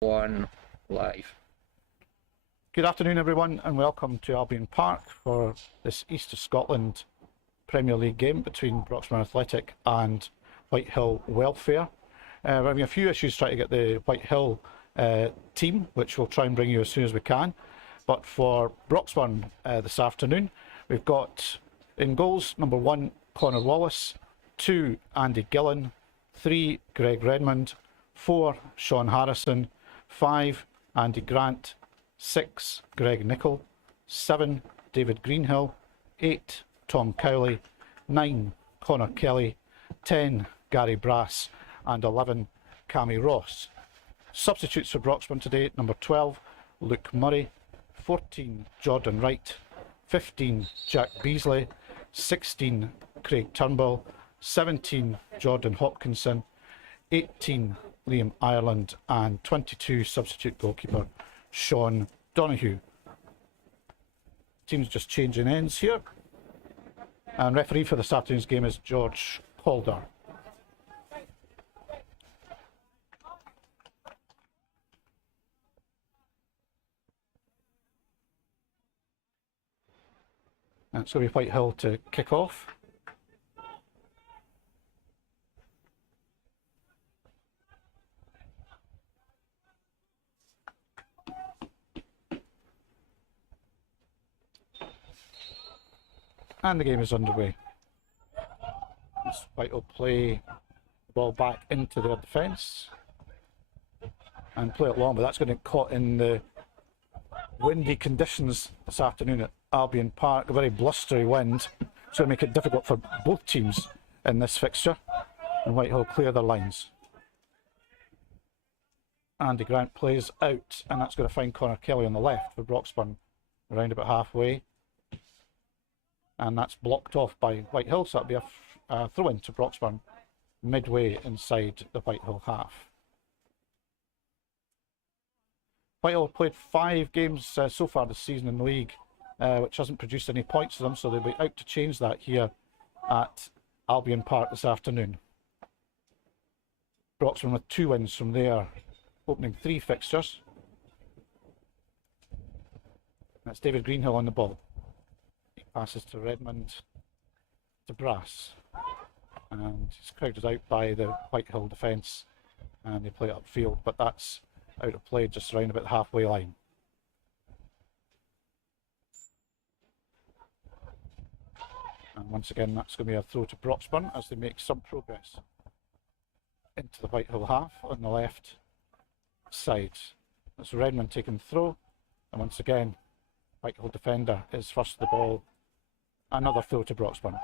One live. Good afternoon, everyone, and welcome to Albion Park for this East of Scotland Premier League game between Broxburn Athletic and Whitehill Welfare. We're having a few issues trying to get the Whitehill team, which we'll try and bring you as soon as we can. But for Broxburn this afternoon, we've got in goals number 1, Connor Wallace, 2, Andy Gillan, 3, Greg Redmond, 4, Sean Harrison, 5, Andy Grant, 6, Greg Nichol, 7, David Greenhill, 8, Tom Cowley, 9, Connor Kelly, 10, Gary Brass, and 11, Cammy Ross. Substitutes for Broxburn today: number 12, Luke Murray, 14, Jordan Wright, 15, Jack Beasley, 16, Craig Turnbull, 17, Jordan Hopkinson, 18, Liam Ireland, and 22, substitute goalkeeper Sean Donoghue. Team's just changing ends here. And referee for this afternoon's game is George Calder. And it's going to be Whitehill to kick off. And the game is underway. Whitehill play the ball back into their defence and play it long, but that's going to get caught in the windy conditions this afternoon at Albion Park. A very blustery wind, so it'll make it difficult for both teams in this fixture. And Whitehill clear their lines. Andy Grant plays out, and that's going to find Connor Kelly on the left for Broxburn around about halfway. And that's blocked off by Whitehill, so that'll be a throw-in to Broxburn midway inside the Whitehill half. Whitehill played 5 games so far this season in the league, which hasn't produced any points for them, so they'll be out to change that here at Albion Park this afternoon. Broxburn with 2 wins from their opening 3 fixtures. That's David Greenhill on the ball. Passes to Redmond, to Brass, and he's crowded out by the Whitehill defence, and they play it upfield, but that's out of play just around about the halfway line. And once again, that's going to be a throw to Broxburn as they make some progress into the Whitehill half on the left side. That's Redmond taking the throw, and once again, Whitehill defender is first to the ball. Another throw to Broxburn.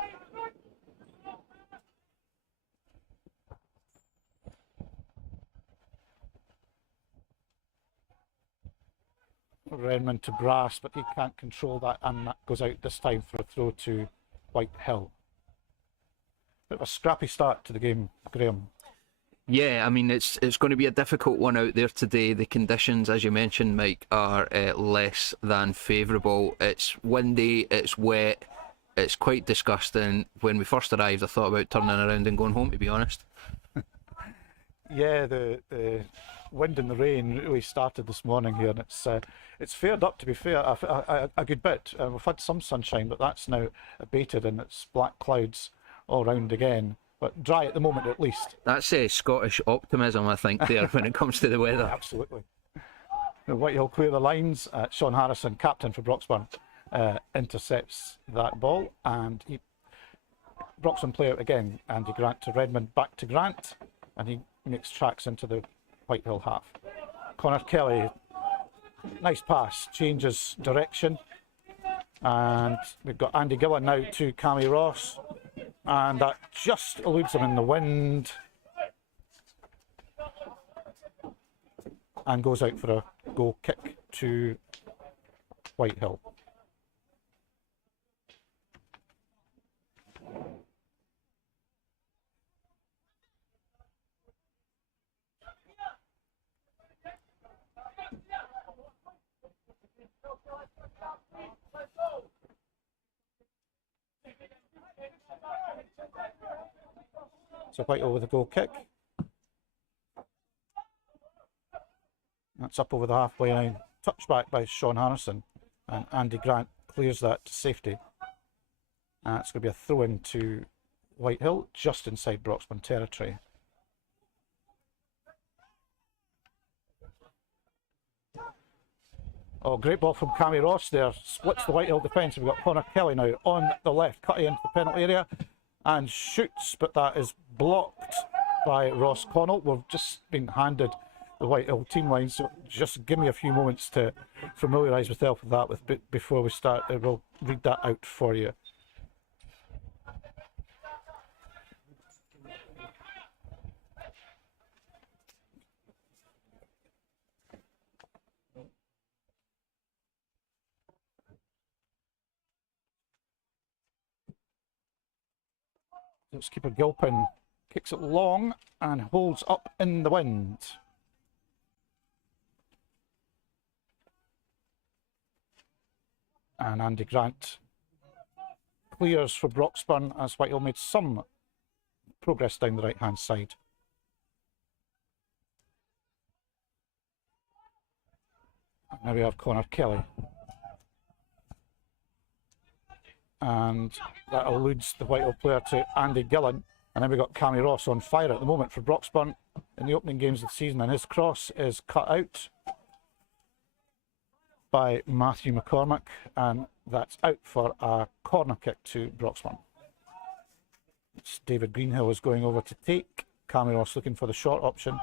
Redmond to Brass, but he can't control that, and that goes out this time for a throw to Whitehill. Bit of a scrappy start to the game, Graham. Yeah, I mean, it's going to be a difficult one out there today. The conditions, as you mentioned, Mike, are less than favourable. It's windy, it's wet, it's quite disgusting. When we first arrived, I thought about turning around and going home, to be honest. Yeah, the wind and the rain really started this morning here, and it's fared up, to be fair, a good bit. We've had some sunshine, but that's now abated, and it's black clouds all round again. But dry at the moment, at least. That's Scottish optimism, I think, there when it comes to the weather. Absolutely. Whitehill clear the lines. Sean Harrison, captain for Broxburn, intercepts that ball, and Broxburn play out again. Andy Grant to Redmond, back to Grant, and he makes tracks into the Whitehill half. Connor Kelly, nice pass, changes direction, and we've got Andy Gillan now to Cammy Ross, and that just eludes him in the wind and goes out for a goal kick to Whitehill. So Whitehill with a goal kick. chance up over the halfway line. Touchback by Sean Harrison, and Andy Grant clears that to safety. And it's going to be a throw-in to Whitehill, just inside Broxburn territory. Oh, great ball from Cammy Ross there. Splits the Whitehill defence. We've got Connor Kelly now on the left, cutting into the penalty area and shoots, but that is blocked by Ross Connell. We've just been handed the Whitehill team line, so just give me a few moments to familiarise myself with that before we start. We'll read that out for you. Keeper Gilpin kicks it long and holds up in the wind. And Andy Grant clears for Broxburn as Whitehill made some progress down the right-hand side. And now we have Connor Kelly. And that alludes the Whitehill player to Andy Gillen. And then we've got Cammy Ross on fire at the moment for Broxburn in the opening games of the season, and his cross is cut out by Matthew McCormack, and that's out for a corner kick to Broxburn. It's David Greenhill is going over to take. Cammy Ross looking for the short option,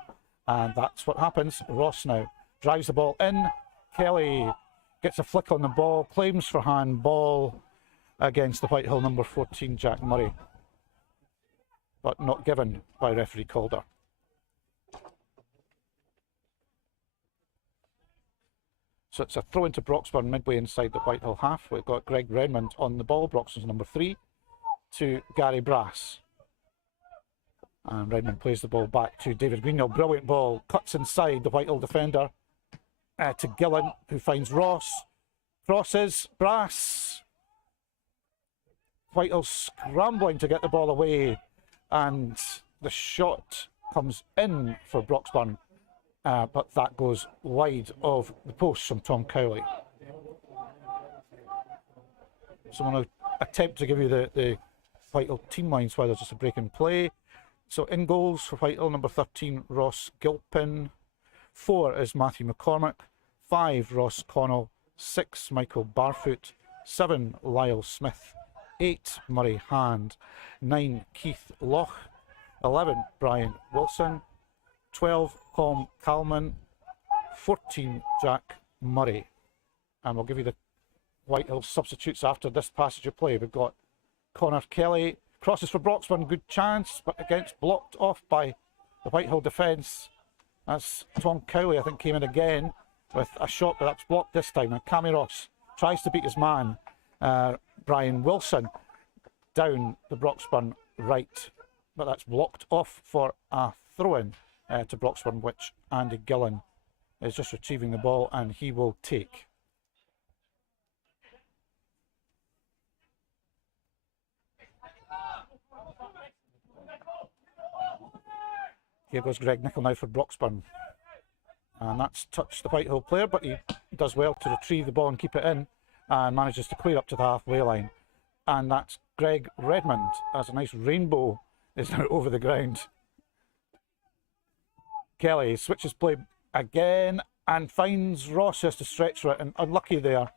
and that's what happens. Ross now drives the ball in. Kelly gets a flick on the ball, claims for handball against the Whitehill number 14, Jack Murray, but not given by referee Calder. So it's a throw into Broxburn midway inside the Whitehill half. We've got Greg Redmond on the ball, Broxburn's number 3, to Gary Brass. And Redmond plays the ball back to David Greenhill. Brilliant ball, cuts inside the Whitehill defender to Gillen, who finds Ross. Crosses, Brass. Whitehill scrambling to get the ball away, and the shot comes in for Broxburn, but that goes wide of the post from Tom Cowley. So I'm going to attempt to give you the Whitehill team lines while there's just a break in play. So in goals for Whitehill, number 13, Ross Gilpin. 4 is Matthew McCormack. 5, Ross Connell. 6, Michael Barfoot. 7, Lyle Smith. 8, Murray Hand. 9, Keith Loch. 11, Brian Wilson. 12, Tom Kalman. 14, Jack Murray. And we'll give you the Whitehill substitutes after this passage of play. We've got Connor Kelly. Crosses for Broxburn, good chance, but against blocked off by the Whitehill defence. That's Tom Cowley, I think, came in again with a shot, but that's blocked this time. And Cammy Ross tries to beat his man, Brian Wilson, down the Broxburn right, but that's blocked off for a throw-in to Broxburn, which Andy Gillen is just retrieving the ball and he will take. Here goes Greg Nichol now for Broxburn. And that's touched the Whitehill player, but he does well to retrieve the ball and keep it in and manages to clear up to the halfway line. And that's Greg Redmond, as a nice rainbow is now over the ground. Kelly switches play again and finds Ross, has to stretch for it, and unlucky there.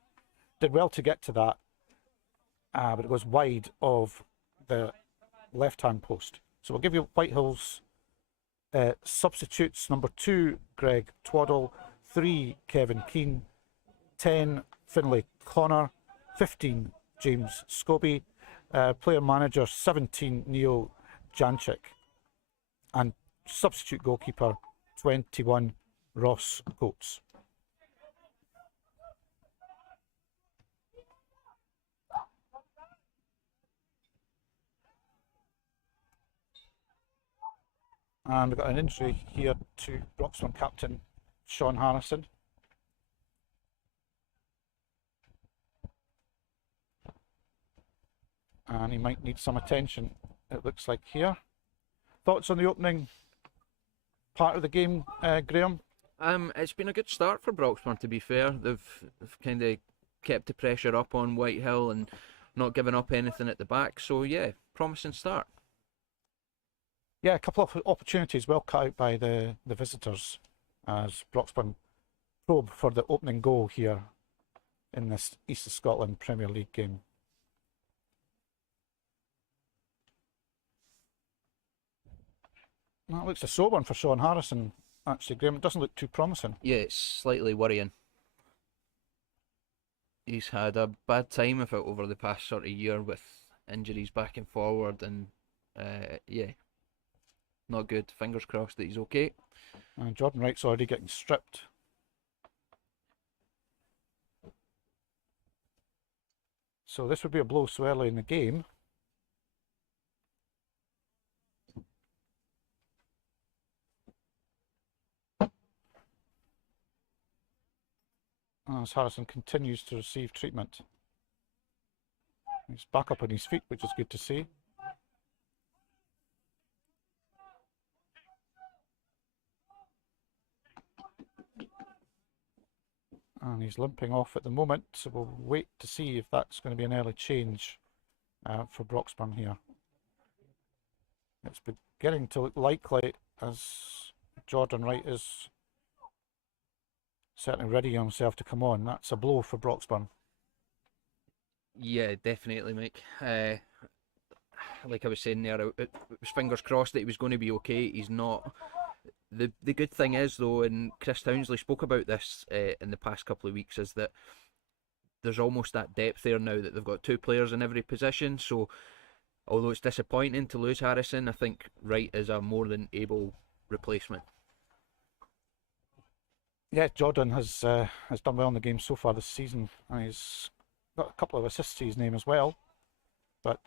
Did well to get to that, but it was wide of the left-hand post. So we'll give you Whitehill's substitutes. Number 2, Greg Twaddle. 3, Kevin Keane. 10, Finlay Connor. 15, James Scobie. Player manager 17, Neil Janchik. And substitute goalkeeper 21, Ross Coates. And we've got an injury here to Broxburn captain Sean Harrison. And he might need some attention, it looks like here. Thoughts on the opening part of the game, Graham? It's been a good start for Broxburn, to be fair. They've kind of kept the pressure up on Whitehill and not given up anything at the back. So yeah, promising start. Yeah, a couple of opportunities well cut out by the visitors as Broxburn probe for the opening goal here in this East of Scotland Premier League game. That looks a sore one for Sean Harrison, actually, Graham. It doesn't look too promising. Yeah, it's slightly worrying. He's had a bad time of it over the past sort of year with injuries back and forward, and yeah, not good. Fingers crossed that he's okay. And Jordan Wright's already getting stripped. So this would be a blow so early in the game. As Harrison continues to receive treatment. He's back up on his feet, which is good to see. And he's limping off at the moment, so we'll wait to see if that's going to be an early change for Broxburn here. It's beginning to look likely as Jordan Wright is certainly ready himself to come on. That's a blow for Broxburn. Yeah, definitely, Mike. Like I was saying there, it was fingers crossed that he was going to be okay. He's not. The good thing is, though, and Chris Townsley spoke about this in the past couple of weeks, is that there's almost that depth there now that they've got two players in every position. So, although it's disappointing to lose Harrison, I think Wright is a more than able replacement. Yeah, Jordan has done well in the game so far this season, and he's got a couple of assists to his name as well. But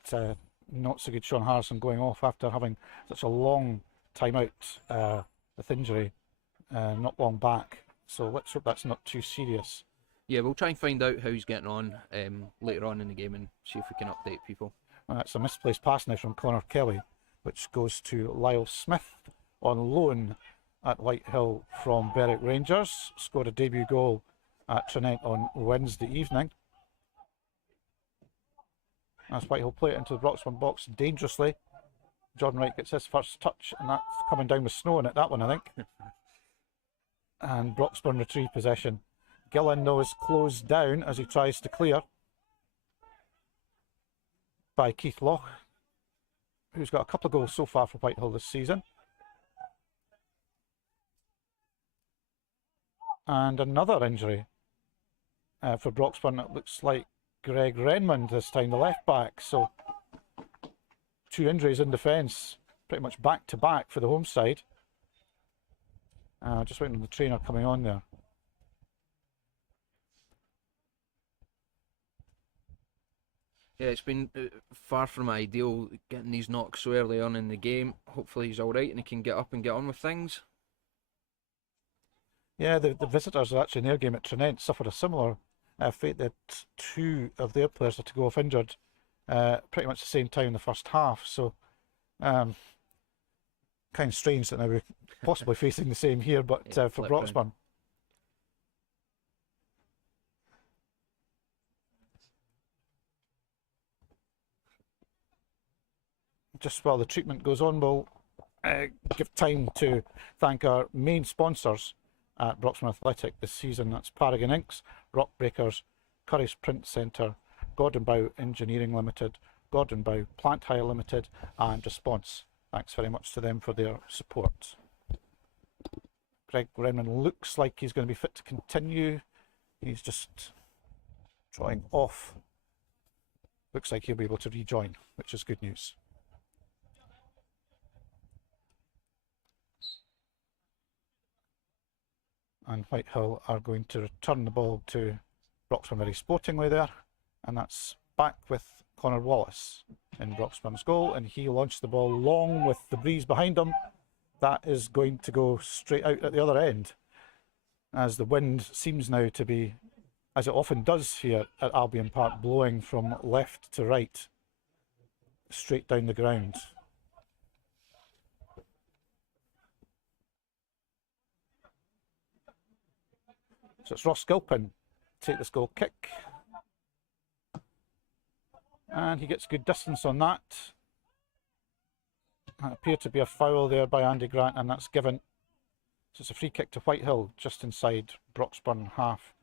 not so good Sean Harrison going off after having such a long time out with injury, not long back. So let's hope that's not too serious. Yeah, we'll try and find out how he's getting on later on in the game and see if we can update people. That's a misplaced pass now from Connor Kelly, which goes to Lyle Smith on loan at Whitehill from Berwick Rangers. Scored a debut goal at Trinent on Wednesday evening. As Whitehill play it into the Broxburn box dangerously. Jordan Wright gets his first touch, and that's coming down with snow in it, that one, I think. And Broxburn retrieve possession. Gillen, though, is closed down as he tries to clear by Keith Loch, who's got a couple of goals so far for Whitehill this season. And another injury for Broxburn. It looks like Greg Renmond this time, the left back. So two injuries in defence, pretty much back to back for the home side. Just waiting on the trainer coming on there. Yeah, it's been far from ideal getting these knocks so early on in the game. Hopefully he's alright and he can get up and get on with things. Yeah, the visitors are actually in their game at Trinent suffered a similar fate that two of their players had to go off injured pretty much the same time in the first half. So kind of strange that now we're possibly facing the same here, but Yeah, for flip Broxburn. round. Just while the treatment goes on, we'll give time to thank our main sponsors at Broxburn Athletic this season. That's Paragon Inks, Rock Breakers, Curry's Print Centre, Gordon Bow Engineering Limited, Gordon Bow Plant Hire Limited, and Response. Thanks very much to them for their support. Greg Renman looks like he's going to be fit to continue. He's just drawing off. Looks like he'll be able to rejoin, which is good news. And Whitehill are going to return the ball to Broxburn very sportingly there, and that's back with Connor Wallace in Broxburn's goal, and he launched the ball long with the breeze behind him. That is going to go straight out at the other end, as the wind seems now to be, as it often does here at Albion Park, blowing from left to right, straight down the ground. So it's Ross Gilpin take this goal kick. And he gets good distance on that. That appeared to be a foul there by Andy Grant, and that's given. So it's a free kick to Whitehill, just inside Broxburn half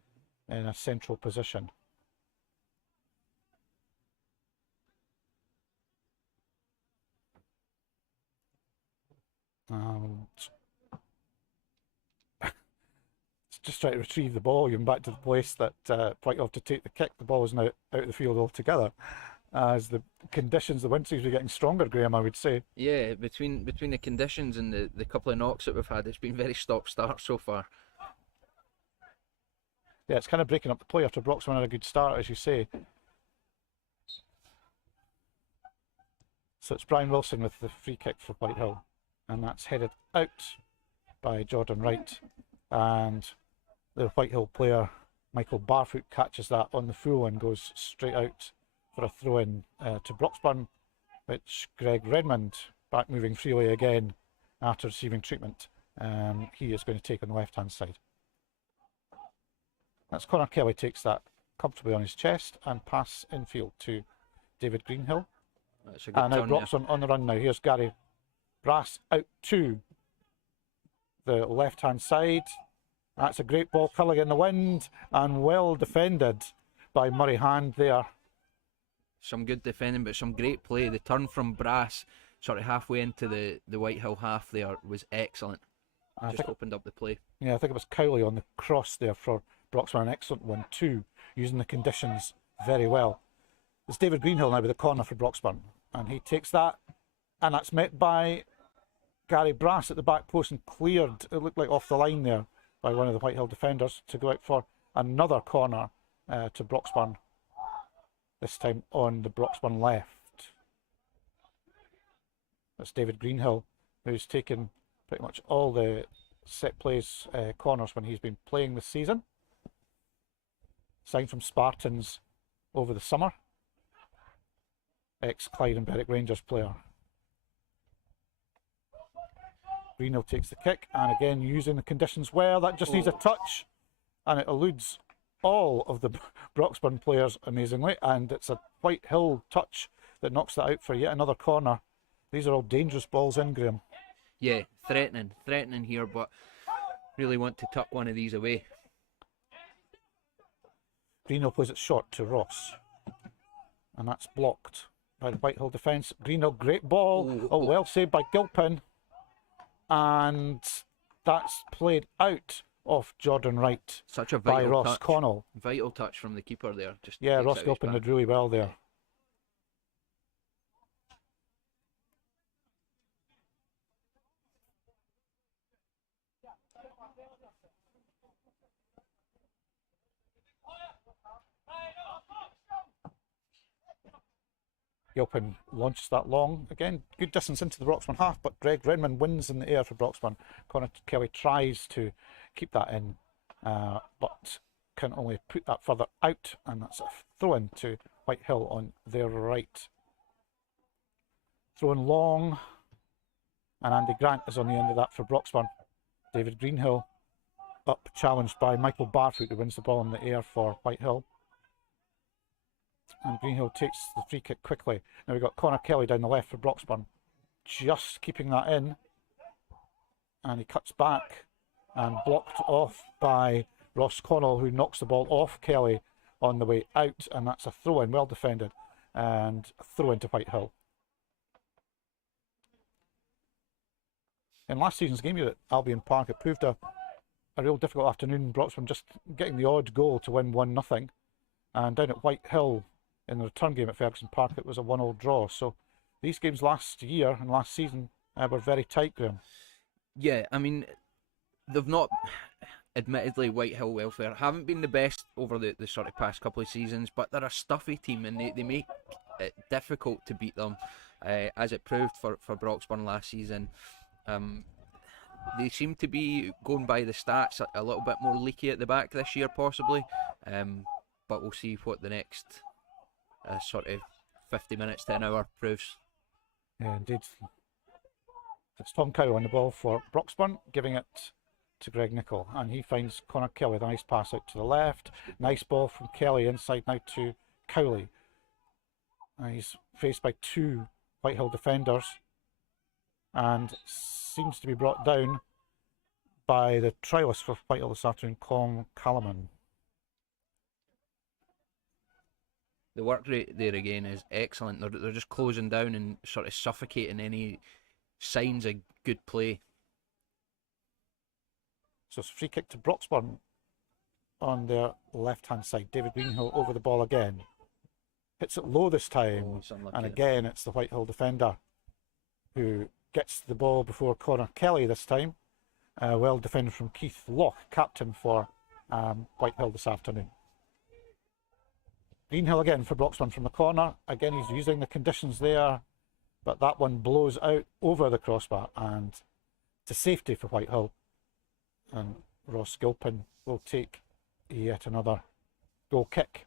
in a central position. Just trying to retrieve the ball, even back to the place that Whitehill have to take the kick. The ball is now out of the field altogether. As the conditions, the wind seems to be getting stronger, Graham, I would say. Yeah, between the conditions and the couple of knocks that we've had, it's been very stop-start so far. Yeah, it's kind of breaking up the play after Broxburn had a good start, as you say. So it's Brian Wilson with the free kick for Whitehill, and that's headed out by Jordan Wright, and the Whitehill player Michael Barfoot catches that on the full and goes straight out for a throw-in to Broxburn, which Greg Redmond, back moving freely again after receiving treatment, he is going to take on the left-hand side. That's Connor Kelly takes that comfortably on his chest and pass infield to David Greenhill. That's a good now turn, Broxburn on the run now. Here's Gary Brass out to the left-hand side. That's a great ball curling in the wind and well defended by Murray Hand there. Some good defending, but some great play. The turn from Brass, sort of halfway into the Whitehill half there, was excellent. Just opened up the play. Yeah, I think it was Cowley on the cross there for Broxburn. An excellent one too, using the conditions very well. It's David Greenhill now with the corner for Broxburn, and he takes that, and that's met by Gary Brass at the back post and cleared, it looked like off the line there, by one of the Whitehill defenders to go out for another corner to Broxburn, this time on the Broxburn left. That's David Greenhill, who's taken pretty much all the set plays corners when he's been playing this season. Signed from Spartans over the summer. Ex-Clyde and Berwick Rangers player. Greenhill takes the kick, and again using the conditions well. That just needs a touch, and it eludes all of the Broxburn players amazingly, and it's a Whitehill touch that knocks that out for yet another corner. These are all dangerous balls in, Graham. Yeah, threatening here, but really want to tuck one of these away. Greenhill plays it short to Ross, and that's blocked by the Whitehill defence. Greenhill, great ball. Oh, well saved by Gilpin. And that's played out of Jordan Wright. Such a by vital Ross touch. Connell. Vital touch from the keeper there. Yeah, Ross Gilpin did really well there. Gilpin launches that long. Again, good distance into the Broxburn half, but Greg Redmond wins in the air for Broxburn. Connor Kelly tries to keep that in, but can only put that further out, and that's a throw-in to Whitehill on their right. Thrown long, and Andy Grant is on the end of that for Broxburn. David Greenhill up, challenged by Michael Barfoot, who wins the ball in the air for Whitehill. And Greenhill takes the free kick quickly. Now we've got Connor Kelly down the left for Broxburn, just keeping that in, and he cuts back and blocked off by Ross Connell, who knocks the ball off Kelly on the way out, and that's a throw-in, well defended, and a throw-in to Whitehill. In last season's game here at Albion Park, it proved a real difficult afternoon. Broxburn just getting the odd goal to win 1-0, and down at Whitehill in the return game at Ferguson Park, it was a 1-1 draw. So these games last year and last season were very tight, Graham. Yeah, I mean, they've not, admittedly, Whitehill Welfare haven't been the best over the sort of past couple of seasons, but they're a stuffy team, and they make it difficult to beat them, as it proved for Broxburn last season. They seem to be, going by the stats, a little bit more leaky at the back this year, possibly, but we'll see what the next sort of 50 minutes to an hour proves. Yeah, indeed. It's Tom Cow on the ball for Broxburn, giving it to Greg Nichol, and he finds Connor Kelly with a nice pass out to the left. Nice ball from Kelly inside now to Cowley. He's faced by two Whitehill defenders and seems to be brought down by the trialist for Whitehill this afternoon, Colm Callum. The work rate there again is excellent. They're just closing down and sort of suffocating any signs of good play. So it's a free kick to Broxburn on their left-hand side. David Greenhill over the ball again. Hits it low this time, and again it's the Whitehill defender who gets the ball before Connor Kelly this time. Well defended from Keith Loch, captain for Whitehill this afternoon. Greenhill again for Broxburn from the corner. Again, he's using the conditions there, but that one blows out over the crossbar and to safety for Whitehill. And Ross Gilpin will take yet another goal kick.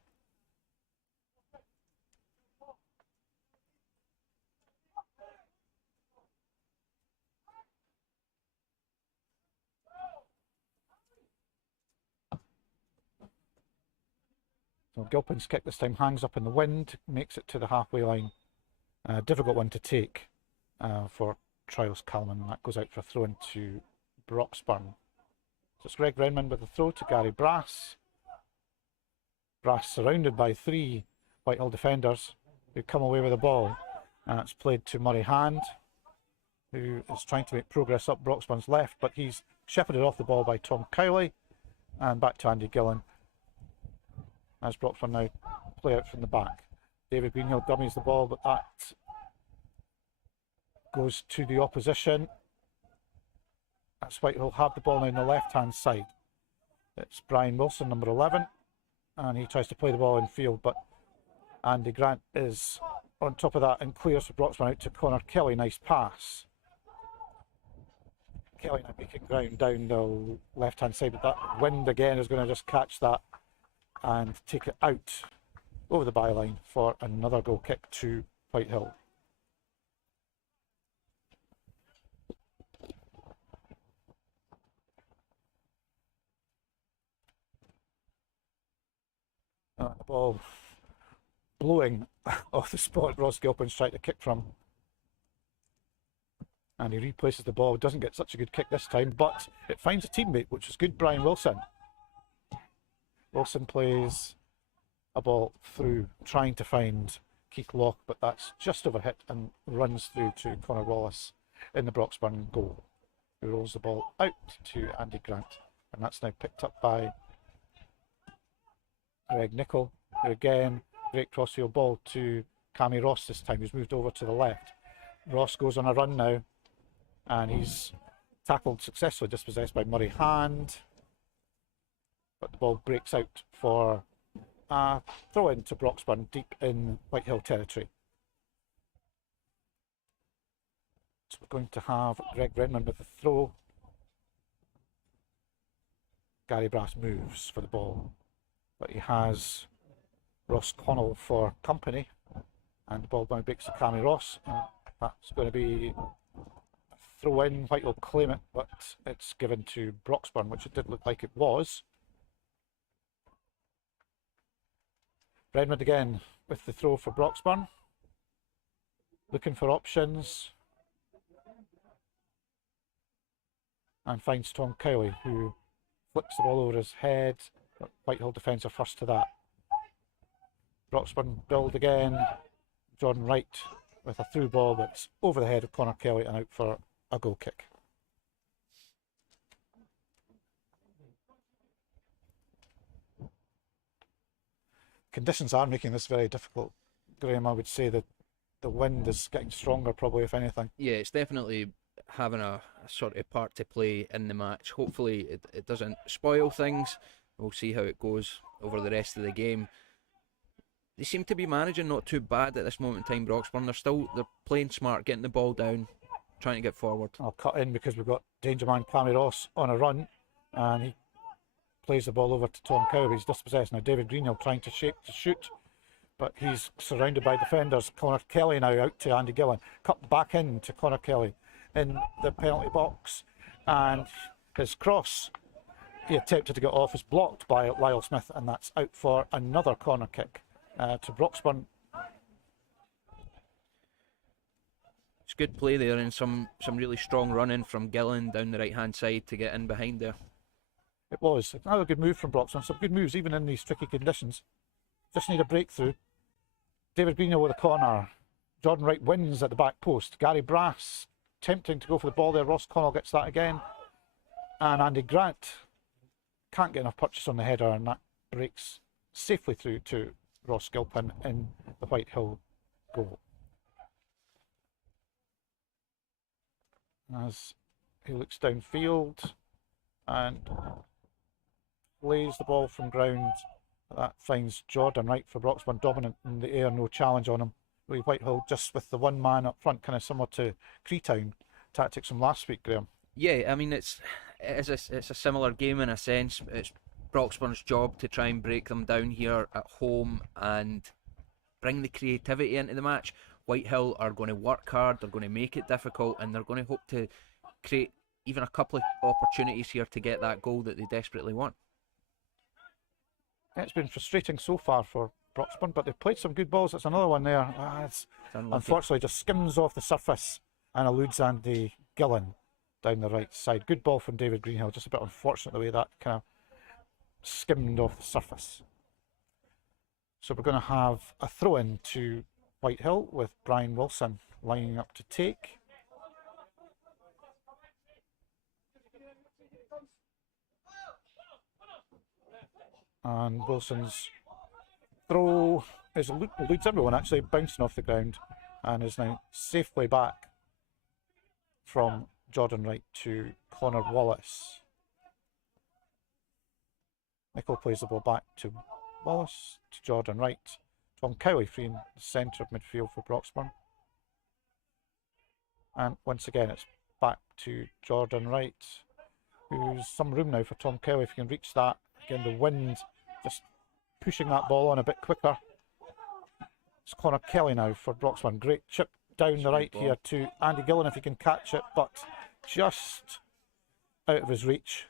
So Gilpin's kick this time hangs up in the wind, makes it to the halfway line. Difficult one to take for Trials Calman. That goes out for a throw in to Broxburn. So it's Greg Renman with the throw to Gary Brass. Brass surrounded by three Whitehill defenders who come away with the ball. And it's played to Murray Hand, who is trying to make progress up Broxburn's left, but he's shepherded off the ball by Tom Cowley. And back to Andy Gillen as Broxburn now play out from the back. David Greenhill dummies the ball, but that goes to the opposition. That's Whitehill have the ball now on the left-hand side. It's Brian Wilson, number 11, and he tries to play the ball in field, but Andy Grant is on top of that and clears for Broxburn out to Connor Kelly. Nice pass. Kelly now making ground down the left-hand side, but that wind again is going to just catch that and take it out over the byline for another goal kick to Whitehill. The ball blowing off the spot Ross Gilpin's trying to kick from. And he replaces the ball. Doesn't get such a good kick this time, but it finds a teammate, which is good, Brian Wilson. Wilson plays a ball through, trying to find Keith Loch, but that's just overhit and runs through to Connor Wallace in the Broxburn goal, who rolls the ball out to Andy Grant. And that's now picked up by Greg Nichol, who again, great crossfield ball to Cammy Ross this time, who's moved over to the left. Ross goes on a run now, and he's tackled successfully, dispossessed by Murray Hand. But the ball breaks out for a throw in to Broxburn deep in Whitehill territory. So we're going to have Greg Renman with the throw. Gary Brass moves for the ball, but he has Ross Connell for company, and the ball now breaks to Cammy Ross, and that's going to be a throw in. Whitehill claim it, but it's given to Broxburn, which it did look like it was. Redmond again with the throw for Broxburn, looking for options, and finds Tom Cowley, who flicks the ball over his head, but Whitehill defence are first to that. Broxburn build again, John Wright with a through ball that's over the head of Connor Kelly and out for a goal kick. Conditions are making this very difficult, Graham. I would say that the wind is getting stronger, probably, if anything. Yeah, it's definitely having a sort of part to play in the match. Hopefully it doesn't spoil things. We'll see how it goes over the rest of the game. They seem to be managing not too bad at this moment in time, Broxburn. They're playing smart, getting the ball down, trying to get forward. I'll cut in because we've got danger man Cammy Ross on a run, and he plays the ball over to Tom Cowley. He's dispossessed now. David Greenhill trying to shape to shoot, but he's surrounded by defenders. Connor Kelly now out to Andy Gillen. Cut back in to Connor Kelly in the penalty box, and His cross, he attempted to get off, is blocked by Lyle Smith, and that's out for another corner kick to Broxburn. It's good play there and some really strong running from Gillen down the right hand side to get in behind there. It was another good move from Broxburn. Some good moves even in these tricky conditions. Just need a breakthrough. David Greenhill with a corner. Jordan Wright wins at the back post. Gary Brass tempting to go for the ball there. Ross Connell gets that again. And Andy Grant can't get enough purchase on the header, and that breaks safely through to Ross Gilpin in the Whitehill goal. As he looks downfield and plays the ball from ground, that finds Jordan Wright for Broxburn, dominant in the air, no challenge on him. Really, Whitehill just with the one man up front, kind of similar to Creetown tactics from last week, Graham. Yeah, I mean it's a similar game in a sense. It's Broxburn's job to try and break them down here at home and bring the creativity into the match. Whitehill are going to work hard, they're going to make it difficult, and they're going to hope to create even a couple of opportunities here to get that goal that they desperately want. It's been frustrating so far for Broxburn, but they've played some good balls. That's another one there. It's unfortunately just skims off the surface and eludes Andy Gillen down the right side. Good ball from David Greenhill, just a bit unfortunate the way that kind of skimmed off the surface. So we're going to have a throw in to Whitehill with Brian Wilson lining up to take. And Wilson's throw eludes everyone, actually bouncing off the ground, and is now safely back from Jordan Wright to Connor Wallace. Nicol plays the ball back to Wallace, to Jordan Wright. Tom Cowley free in the centre of midfield for Broxburn. And once again it's back to Jordan Wright, who's some room now for Tom Cowley if he can reach that. Again, the wind just pushing that ball on a bit quicker. It's Connor Kelly now for Broxburn. Great chip down the right here to Andy Gillen if he can catch it, but just out of his reach,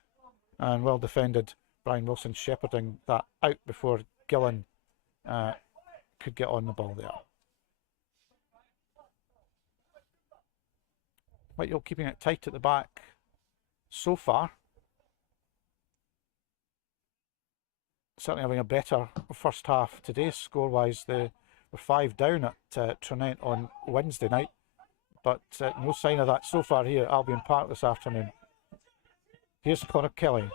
and well defended. Brian Wilson shepherding that out before Gillen could get on the ball there. Whitehill keeping it tight at the back so far. Certainly having a better first half today score-wise. They were 5 down at Trinent on Wednesday night, but no sign of that so far here at Albion Park this afternoon. Here's Connor Kelly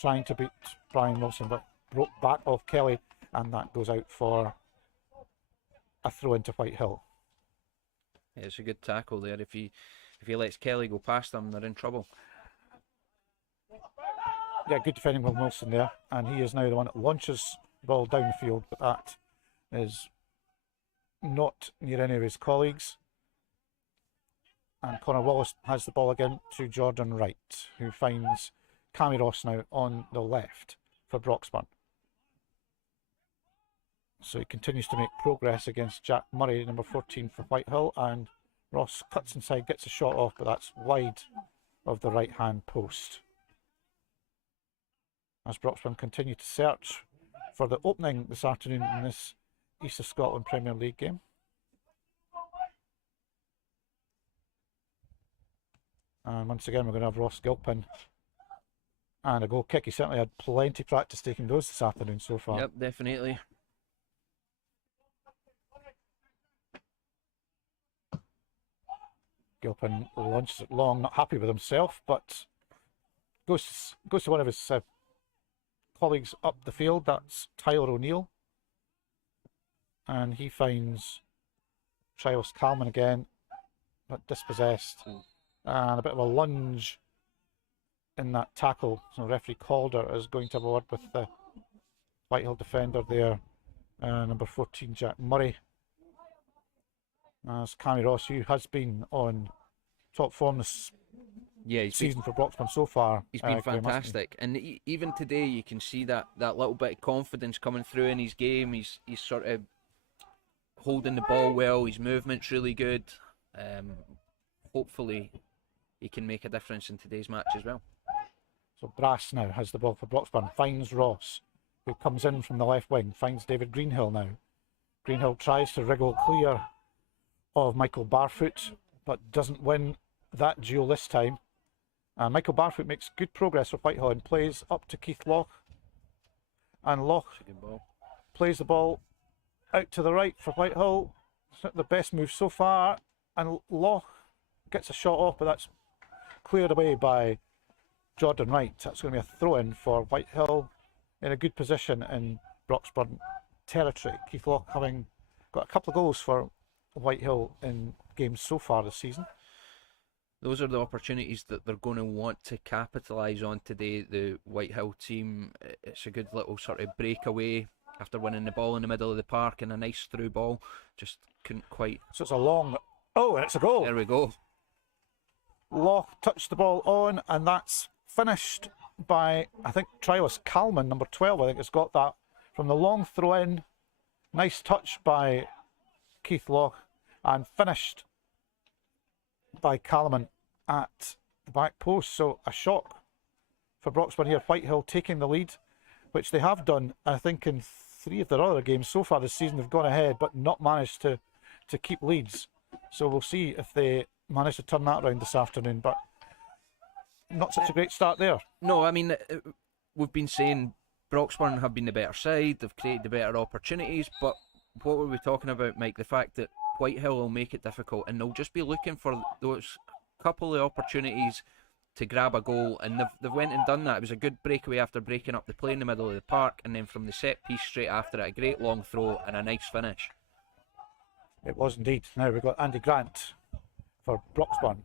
trying to beat Brian Wilson, but broke back off Kelly, and that goes out for a throw into Whitehill. Yeah, it's a good tackle there. If he lets Kelly go past them, they're in trouble. Yeah, good defending from Wilson there, and he is now the one that launches the ball down the field, but that is not near any of his colleagues. And Connor Wallace has the ball again to Jordan Wright, who finds Cammy Ross now on the left for Broxburn. So he continues to make progress against Jack Murray, number 14 for Whitehill, and Ross cuts inside, gets a shot off, but that's wide of the right hand post. As Broxburn continue to search for the opening this afternoon in this East of Scotland Premier League game. And once again we're going to have Ross Gilpin and a goal kick. He certainly had plenty of practice taking those this afternoon so far. Yep, definitely. Gilpin launches it long, not happy with himself, but goes to one of his colleagues up the field. That's Tyler O'Neill, and he finds Trials Calman again, but dispossessed, and a bit of a lunge in that tackle. So referee Calder is going to have a word with the Whitehill defender there, number 14 Jack Murray. As Cammy Ross, who has been on top form this season for Broxburn so far. He's been fantastic, and even today you can see that little bit of confidence coming through in his game. He's sort of holding the ball well, his movement's really good. Hopefully he can make a difference in today's match as well. So Brass now has the ball for Broxburn, finds Ross, who comes in from the left wing, finds David Greenhill now. Greenhill tries to wriggle clear of Michael Barfoot, but doesn't win that duel this time. And Michael Barfoot makes good progress with Whitehill and plays up to Keith Loch. And Loch plays the ball out to the right for Whitehill. It's not the best move so far. And Loch gets a shot off, but that's cleared away by Jordan Wright. That's going to be a throw-in for Whitehill in a good position in Broxburn territory. Keith Loch having got a couple of goals for Whitehill in games so far this season. Those are the opportunities that they're going to want to capitalise on today, the Whitehill team. It's a good little sort of breakaway after winning the ball in the middle of the park, and a nice through ball. Just couldn't quite... So it's a long... Oh, and it's a goal! There we go. Loch touched the ball on, and that's finished by, I think, Trialis Kalman, number 12, I think has got that from the long throw-in. Nice touch by Keith Loch, and finished by Kalman at the back post. So a shock for Broxburn here. Whitehill taking the lead, which they have done, I think, in 3 of their other games so far this season. They've gone ahead, but not managed to keep leads. So we'll see if they manage to turn that around this afternoon, but not such a great start there. No, I mean, we've been saying Broxburn have been the better side, they've created the better opportunities, but what were we talking about, Mike? The fact that Whitehill will make it difficult, and they'll just be looking for those couple of opportunities to grab a goal, and they've went and done that. It was a good breakaway after breaking up the play in the middle of the park, and then from the set piece straight after it, a great long throw and a nice finish. It was indeed. Now we've got Andy Grant for Broxburn.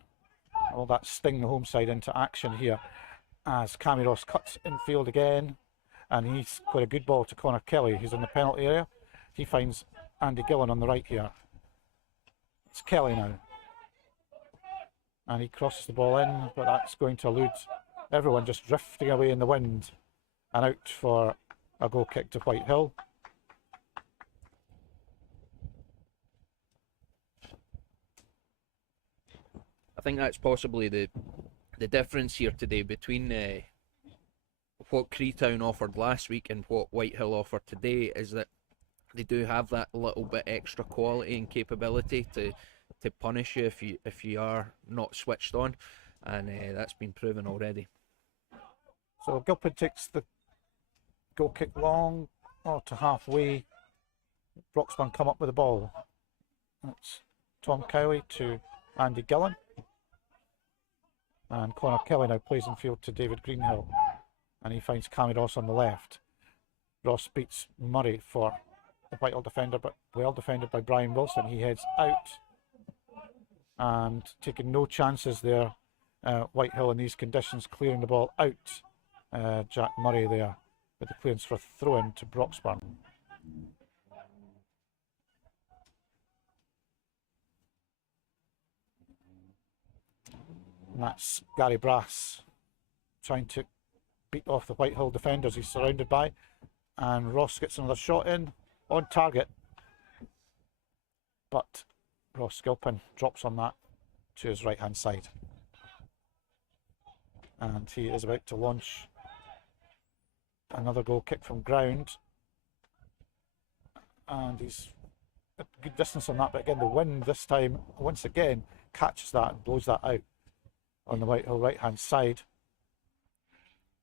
All that sting the home side into action here as Cammy Ross cuts infield again, and he's got a good ball to Connor Kelly, who's in the penalty area. He finds Andy Gillen on the right here. It's Kelly now, and he crosses the ball in, but that's going to elude everyone, just drifting away in the wind, and out for a goal kick to Whitehill. I think that's possibly the difference here today between what Creetown offered last week and what Whitehill offered today, is that they do have that little bit extra quality and capability to punish you if you are not switched on, and that's been proven already. So Gilpin takes the goal kick long to halfway. Broxburn come up with the ball. That's Tom Cowley to Andy Gillen. And Connor Kelly now plays in field to David Greenhill, and he finds Cammy Ross on the left. Ross beats Murray for the Whitehill defender, but well defended by Brian Wilson. He heads out, and taking no chances there. Whitehill in these conditions, clearing the ball out. Jack Murray there with the clearance for throw-in to Broxburn. And that's Gary Brass trying to beat off the Whitehill defenders he's surrounded by, and Ross gets another shot in on target, but Ross Gilpin drops on that to his right hand side, and he is about to launch another goal kick from ground, and he's at good distance on that, but again the wind this time once again catches that and blows that out on the Whitehill right hand side.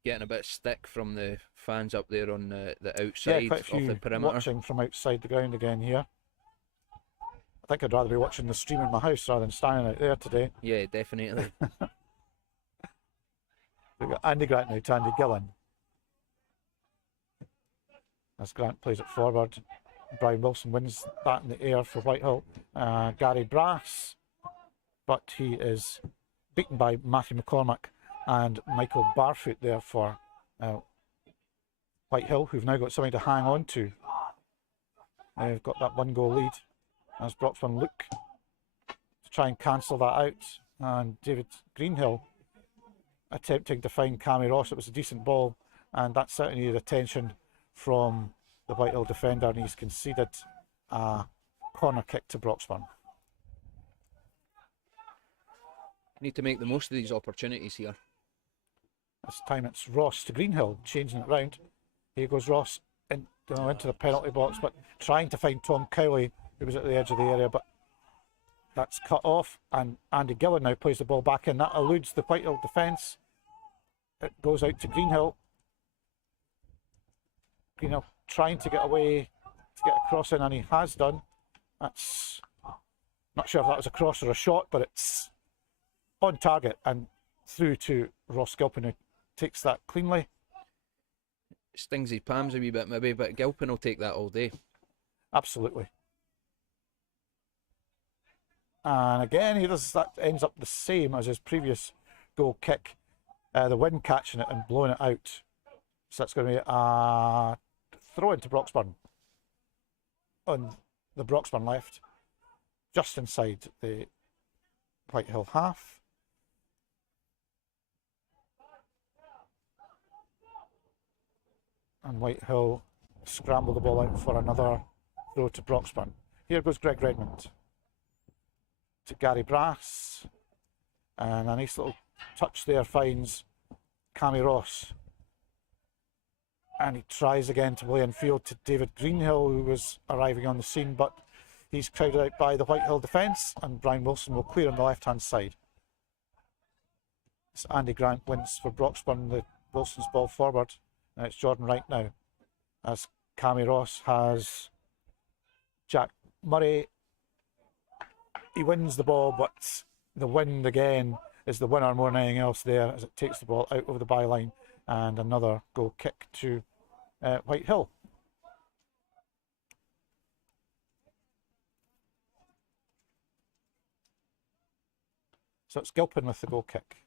Getting a bit of stick from the fans up there on the outside quite a few of the perimeter. Watching from outside the ground again here. I think I'd rather be watching the stream in my house rather than standing out there today. Yeah, definitely. We've got Andy Grant now to Andy Gillen. As Grant plays it forward, Brian Wilson wins that in the air for Whitehill. Gary Brass, but he is beaten by Matthew McCormack and Michael Barfoot there for Whitehill, who've now got something to hang on to. They've got that 1-goal lead as Broxburn look to try and cancel that out, and David Greenhill attempting to find Cammy Ross. It was a decent ball, and that certainly needed attention from the Whitehill defender, and he's conceded a corner kick to Broxburn. Need to make the most of these opportunities here. This time it's Ross to Greenhill, changing it round. Here goes Ross into the penalty box, but trying to find Tom Cowley, who was at the edge of the area, but that's cut off, and Andy Gillen now plays the ball back in. That eludes the Whitehill defence. It goes out to Greenhill. Greenhill trying to get away, to get a cross in, and he has done. That's not sure if that was a cross or a shot, but it's on target and through to Ross Gilpin, who takes that cleanly. Stings his palms a wee bit maybe, but Gilpin will take that all day. Absolutely. And again, that ends up the same as his previous goal kick. The wind catching it and blowing it out. So that's going to be a throw into Broxburn. On the Broxburn left, just inside the Whitehill half. And Whitehill scramble the ball out for another throw to Broxburn. Here goes Greg Redmond to Gary Brass, and a nice little touch there finds Cammy Ross, and he tries again to play in field to David Greenhill, who was arriving on the scene, but he's crowded out by the Whitehill defence, and Brian Wilson will clear on the left hand side. It's Andy Grant wins for Broxburn, the Wilson's ball forward, and it's Jordan Wright now, as Cammy Ross has Jack Murray. He wins the ball, but the wind again is the winner more than anything else there, as it takes the ball out over the byline, and another goal kick to Whitehill. So it's Gilpin with the goal kick,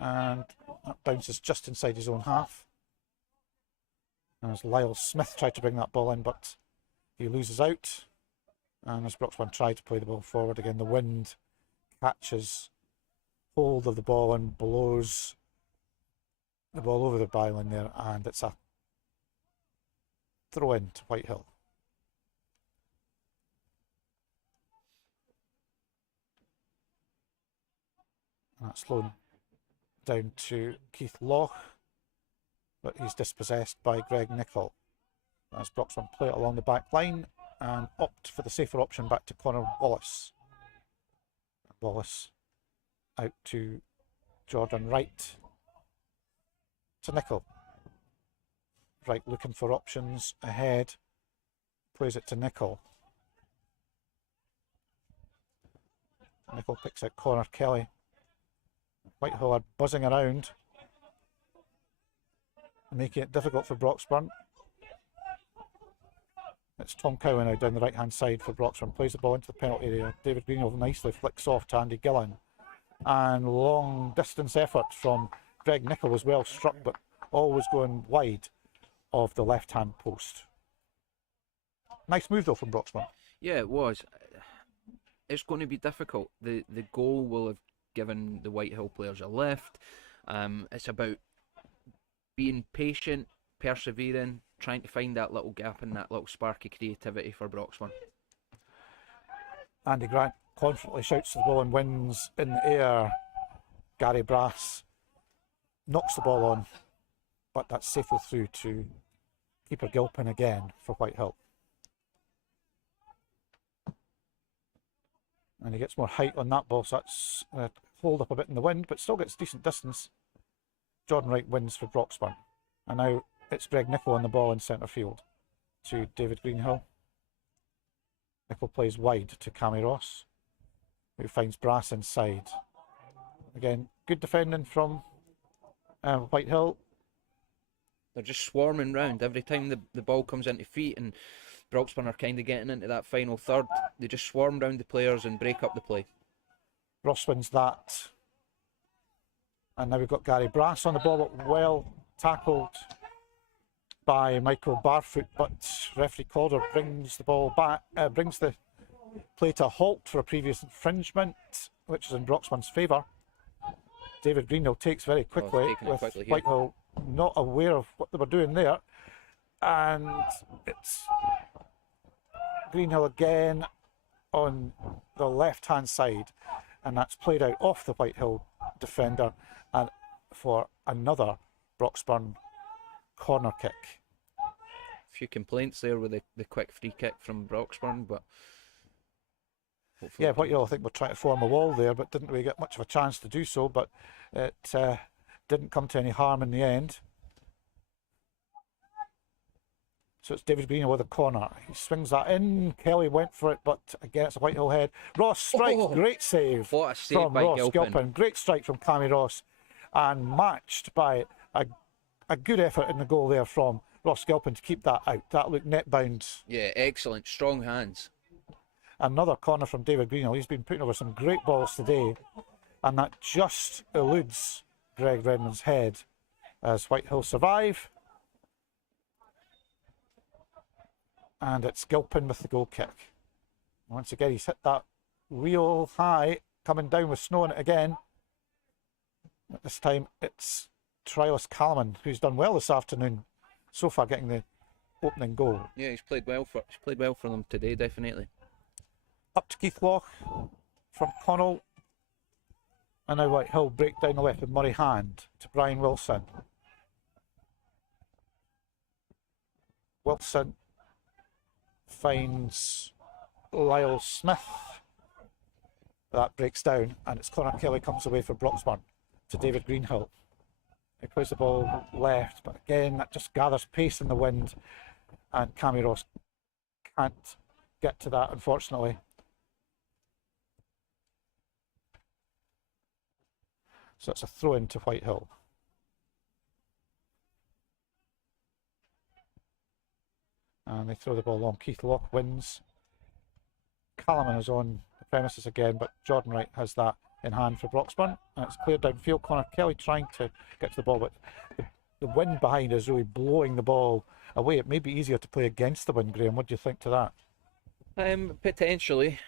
and that bounces just inside his own half. And as Lyle Smith tried to bring that ball in, but he loses out. And as Broxburn tried to play the ball forward again, the wind catches hold of the ball and blows the ball over the byline there, and it's a throw in to Whitehill. And that's thrown down to Keith Loch, but he's dispossessed by Greg Nichol. As Broxburn play it along the back line and opt for the safer option back to Connor Wallace. Wallace out to Jordan Wright to Nichol. Wright looking for options ahead, plays it to Nichol. Nichol picks out Connor Kelly. Whitehill are buzzing around, making it difficult for Broxburn. It's Tom Cowan now down the right hand side for Broxburn, plays the ball into the penalty area. David Greenhill nicely flicks off to Andy Gillen, and long distance effort from Greg Nichol was well struck, but always going wide of the left hand post. Nice move though from Broxburn. Yeah, it was. It's going to be difficult. The goal will have given the Whitehill players a lift. It's about being patient, persevering, trying to find that little gap and that little spark of creativity for Broxburn. Andy Grant confidently shouts the ball and wins in the air. Gary Brass knocks the ball on, but that's safely through to keeper Gilpin again for Whitehill. And he gets more height on that ball, so that's hold up a bit in the wind, but still gets decent distance. Jordan Wright wins for Broxburn. And now it's Greg Nichol on the ball in centre field to David Greenhill. Nichol plays wide to Cammy Ross, who finds Brass inside. Again, good defending from Whitehill. They're just swarming round every time the ball comes into feet, and Broxburn are kind of getting into that final third. They just swarm round the players and break up the play. Ross wins that. And now we've got Gary Brass on the ball, but well tackled by Michael Barfoot, but referee Calder brings the ball back, brings the play to a halt for a previous infringement, which is in Broxburn's favour. David Greenhill takes very quickly, with Whitehill not aware of what they were doing there, and it's Greenhill again on the left hand side, and that's played out off the Whitehill defender and for another Broxburn corner kick. A few complaints there with the quick free kick from Broxburn, but yeah, Whitehill I think were trying to form a wall there, but didn't really get much of a chance to do so. But it didn't come to any harm in the end. So it's David Green with a corner. He swings that in. Kelly went for it, but again it's a Whitehill head. Ross strikes. Great save, what a save from by Ross Gilpin. Great strike from Cammy Ross, and matched by a good effort in the goal there from Ross Gilpin to keep that out. That looked net bound. Yeah, excellent, strong hands. Another corner from David Greenhill. He's been putting over some great balls today, and that just eludes Greg Redmond's head as Whitehill survive. And it's Gilpin with the goal kick. Once again, he's hit that real high, coming down with snow in it again. But this time it's Trialis Callman, who's done well this afternoon, so far getting the opening goal. Yeah, he's played well for them today, definitely. Up to Keithloch from Connell. And now Whitehill break down the left with Murray Hand to Brian Wilson. Wilson finds Lyle Smith. That breaks down, and it's Connor Kelly comes away for Broxburn to David Greenhill. He plays the ball left, but again that just gathers pace in the wind, and Cammy Ross can't get to that, unfortunately. So it's a throw in to Whitehill. And they throw the ball long. Keithloch wins. Callman is on the premises again, but Jordan Wright has that in hand for Broxburn. And it's cleared downfield. Connor Kelly trying to get to the ball, but the wind behind is really blowing the ball away. It may be easier to play against the wind, Graham. What do you think to that? Potentially.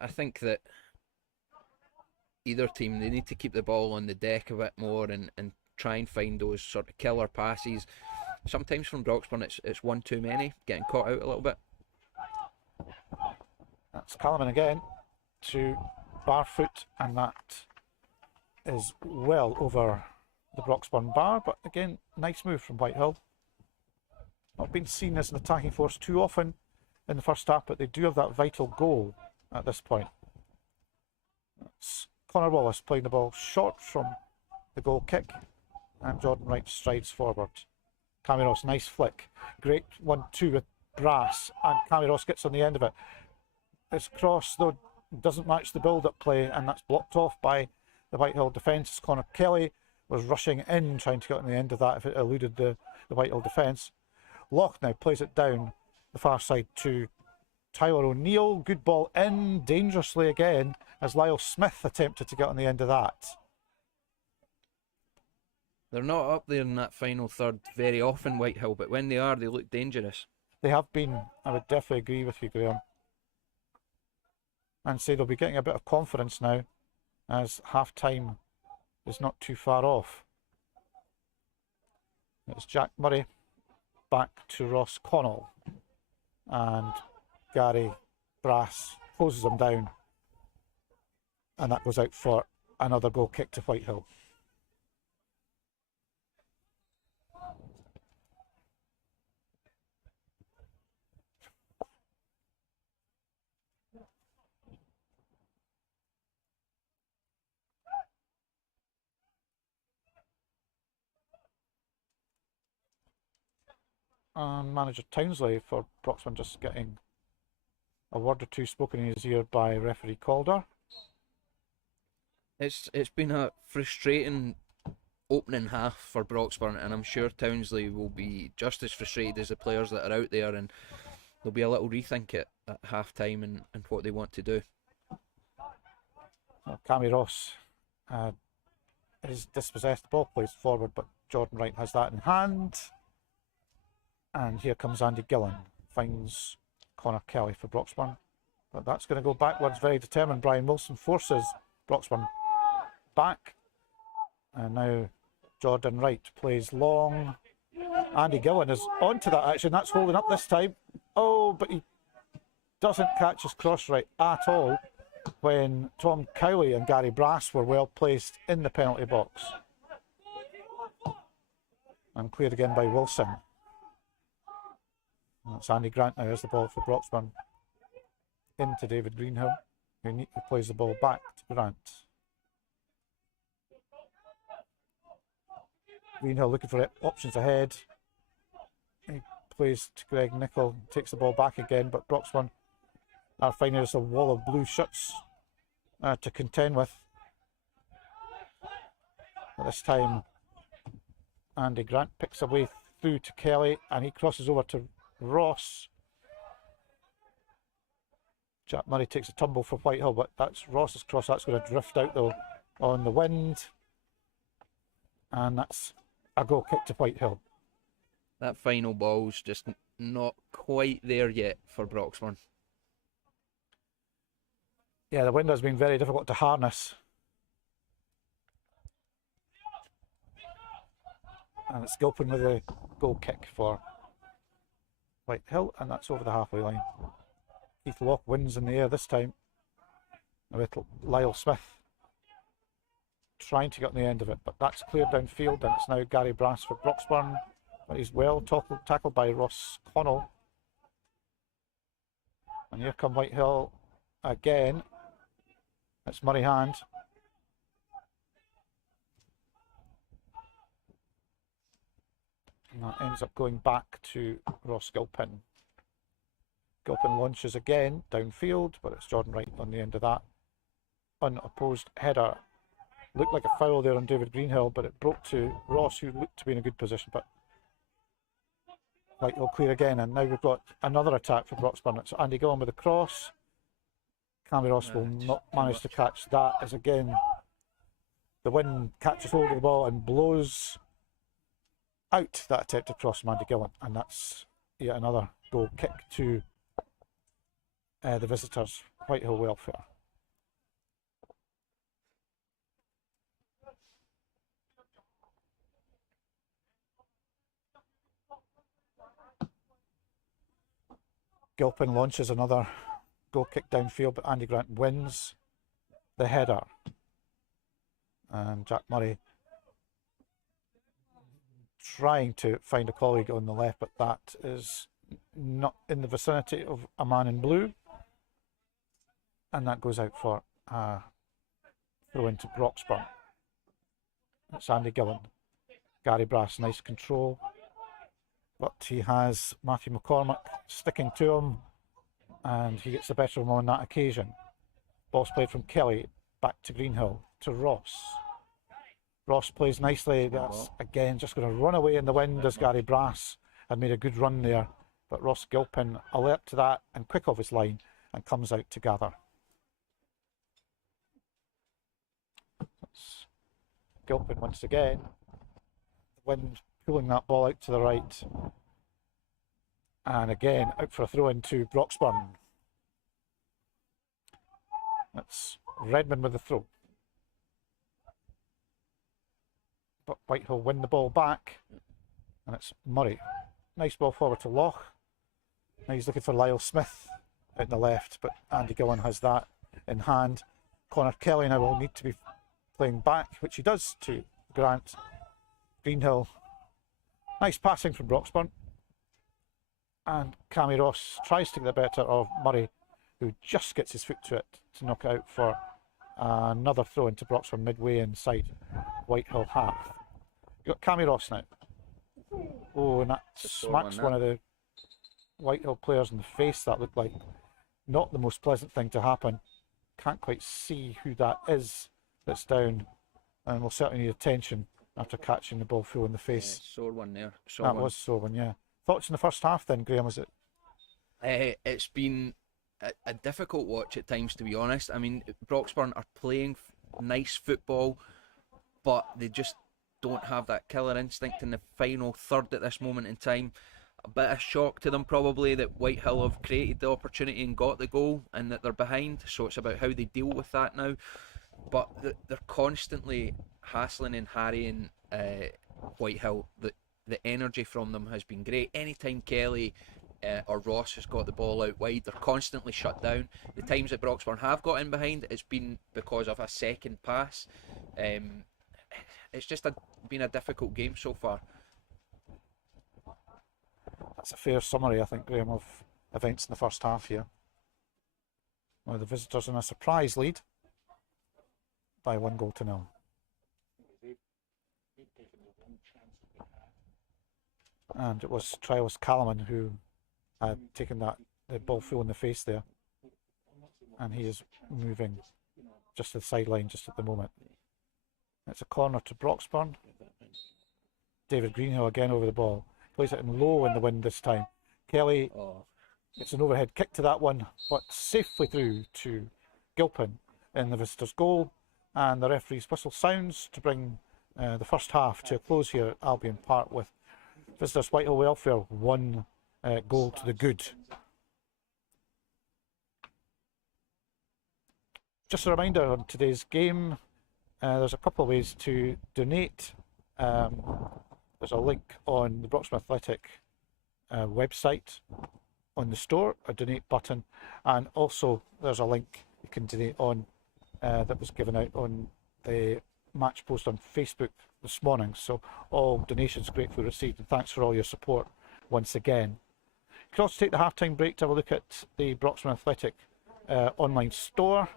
I think that either team, they need to keep the ball on the deck a bit more and try and find those sort of killer passes. Sometimes from Broxburn it's one too many, getting caught out a little bit. That's Callman again to Barfoot, and that is well over the Broxburn bar, but again, nice move from Whitehill. Not been seen as an attacking force too often in the first half, but they do have that vital goal at this point. It's Connor Wallace playing the ball short from the goal kick, and Jordan Wright strides forward. Cammy Ross, nice flick. Great 1-2 with Brass, and Cammy Ross gets on the end of it. His cross, though, doesn't match the build-up play, and that's blocked off by the Whitehill defence. Connor Kelly was rushing in, trying to get on the end of that if it eluded the Whitehill defence. Loch now plays it down the far side to Tyler O'Neill. Good ball in, dangerously again, as Lyle Smith attempted to get on the end of that. They're not up there in that final third very often, Whitehill, but when they are, they look dangerous. They have been. I would definitely agree with you, Graham. And say they'll be getting a bit of confidence now, as half-time is not too far off. It's Jack Murray back to Ross Connell, and Gary Brass closes him down, and that goes out for another goal kick to Whitehill. And manager Townsley for Broxburn just getting a word or two spoken in his ear by referee Calder. It's been a frustrating opening half for Broxburn, and I'm sure Townsley will be just as frustrated as the players that are out there, and there'll be a little rethink at half time and what they want to do. Well, Cammy Ross is dispossessed. The ball plays forward, but Jordan Wright has that in hand. And here comes Andy Gillen, finds Connor Kelly for Broxburn. But that's going to go backwards, very determined. Brian Wilson forces Broxburn back. And now Jordan Wright plays long. Andy Gillen is onto that action. That's holding up this time. Oh, but he doesn't catch his cross right at all. when Tom Cowley and Gary Brass were well placed in the penalty box. And cleared again by Wilson. That's Andy Grant now as the ball for Broxburn. Into David Greenhill, who neatly plays the ball back to Grant. Greenhill looking for options ahead. He plays to Greg Nichol, takes the ball back again, but Broxburn are finding us a wall of blue shirts to contend with. But this time, Andy Grant picks a way through to Kelly, and he crosses over to Ross. Jack Murray takes a tumble for Whitehill, but that's Ross's cross. That's going to drift out though on the wind. And that's a goal kick to Whitehill. That final ball's just not quite there yet for Broxburn. Yeah, the wind has been very difficult to harness. And it's Gilpin with a goal kick for Whitehill, and that's over the halfway line. Keith Locke wins in the air this time with Lyle Smith trying to get on the end of it, but that's cleared downfield, and it's now Gary Brass for Broxburn, but he's well tackled by Ross Connell. And here come Whitehill again. It's Murray Hand. And that ends up going back to Ross Gilpin. Gilpin launches again downfield, but it's Jordan Wright on the end of that unopposed header. Looked like a foul there on David Greenhill, but it broke to Ross, who looked to be in a good position. But Whitehill clear again, and now we've got another attack for Broxburn. It's Andy Gillen with a cross. Cammy Ross will not manage to catch that, as again the wind catches hold of the ball and blows out that attempted cross from Andy Gillen, and that's yet another goal kick to the visitors, Whitehill Welfare. Gilpin launches another goal kick downfield, but Andy Grant wins the header. And Jack Murray trying to find a colleague on the left, but that is not in the vicinity of a man in blue. And that goes out for a throw into Broxburn. It's Andy Gillen. Gary Brass, nice control. But he has Matthew McCormick sticking to him, and he gets the better of him on that occasion. Ball's played from Kelly back to Greenhill to Ross. Ross plays nicely. That's again just going to run away in the wind, as Gary Brass had made a good run there. But Ross Gilpin alert to that and quick off his line and comes out to gather. That's Gilpin once again. The wind pulling that ball out to the right. And again, out for a throw into Broxburn. That's Redmond with the throw. But Whitehill win the ball back. And it's Murray. Nice ball forward to Loch. Now he's looking for Lyle Smith out in the left, but Andy Gillen has that in hand. Connor Kelly now will need to be playing back, which he does to Grant. Greenhill. Nice passing from Broxburn. And Cammy Ross tries to get the better of Murray, who just gets his foot to it to knock out for another throw into Broxburn midway inside Whitehill half. You've got Cammy Ross now. Oh, and that smacks one of the Whitehill players in the face. That looked like not the most pleasant thing to happen. Can't quite see who that is that's down, and we'll certainly need attention after catching the ball full in the face. Yeah, sore one there. That was a sore one, yeah. Thoughts in the first half then, Graham, was it? It's been a difficult watch at times, to be honest. I mean, Broxburn are playing nice football, but they just don't have that killer instinct in the final third at this moment in time. A bit of shock to them probably that Whitehill have created the opportunity and got the goal, and that they're behind, so it's about how they deal with that now. But they're constantly hassling and harrying Whitehill. The energy from them has been great. Anytime Kelly or Ross has got the ball out wide. They're constantly shut down. The times that Broxburn have got in behind, it's been because of a second pass. It's just been a difficult game so far. That's a fair summary, I think, Graham, of events in the first half here. Well, the visitors in a surprise lead by 1-0. And it was Trials Callum who had taken the ball full in the face there. And he is moving just to the sideline just at the moment. It's a corner to Broxburn. David Greenhill again over the ball. Plays it in low in the wind this time. Kelly gets an overhead kick to that one, but safely through to Gilpin in the visitors' goal. And the referee's whistle sounds to bring the first half to a close here at Albion Park, with visitors Whitehill Welfare 1 goal to the good. Just a reminder on today's game, there's a couple of ways to donate. There's a link on the Broxburn Athletic website on the store, a donate button, and also there's a link you can donate on that was given out on the match post on Facebook this morning. So all donations gratefully received, and thanks for all your support once again. You can also take the halftime break to have a look at the Broxburn Athletic online store,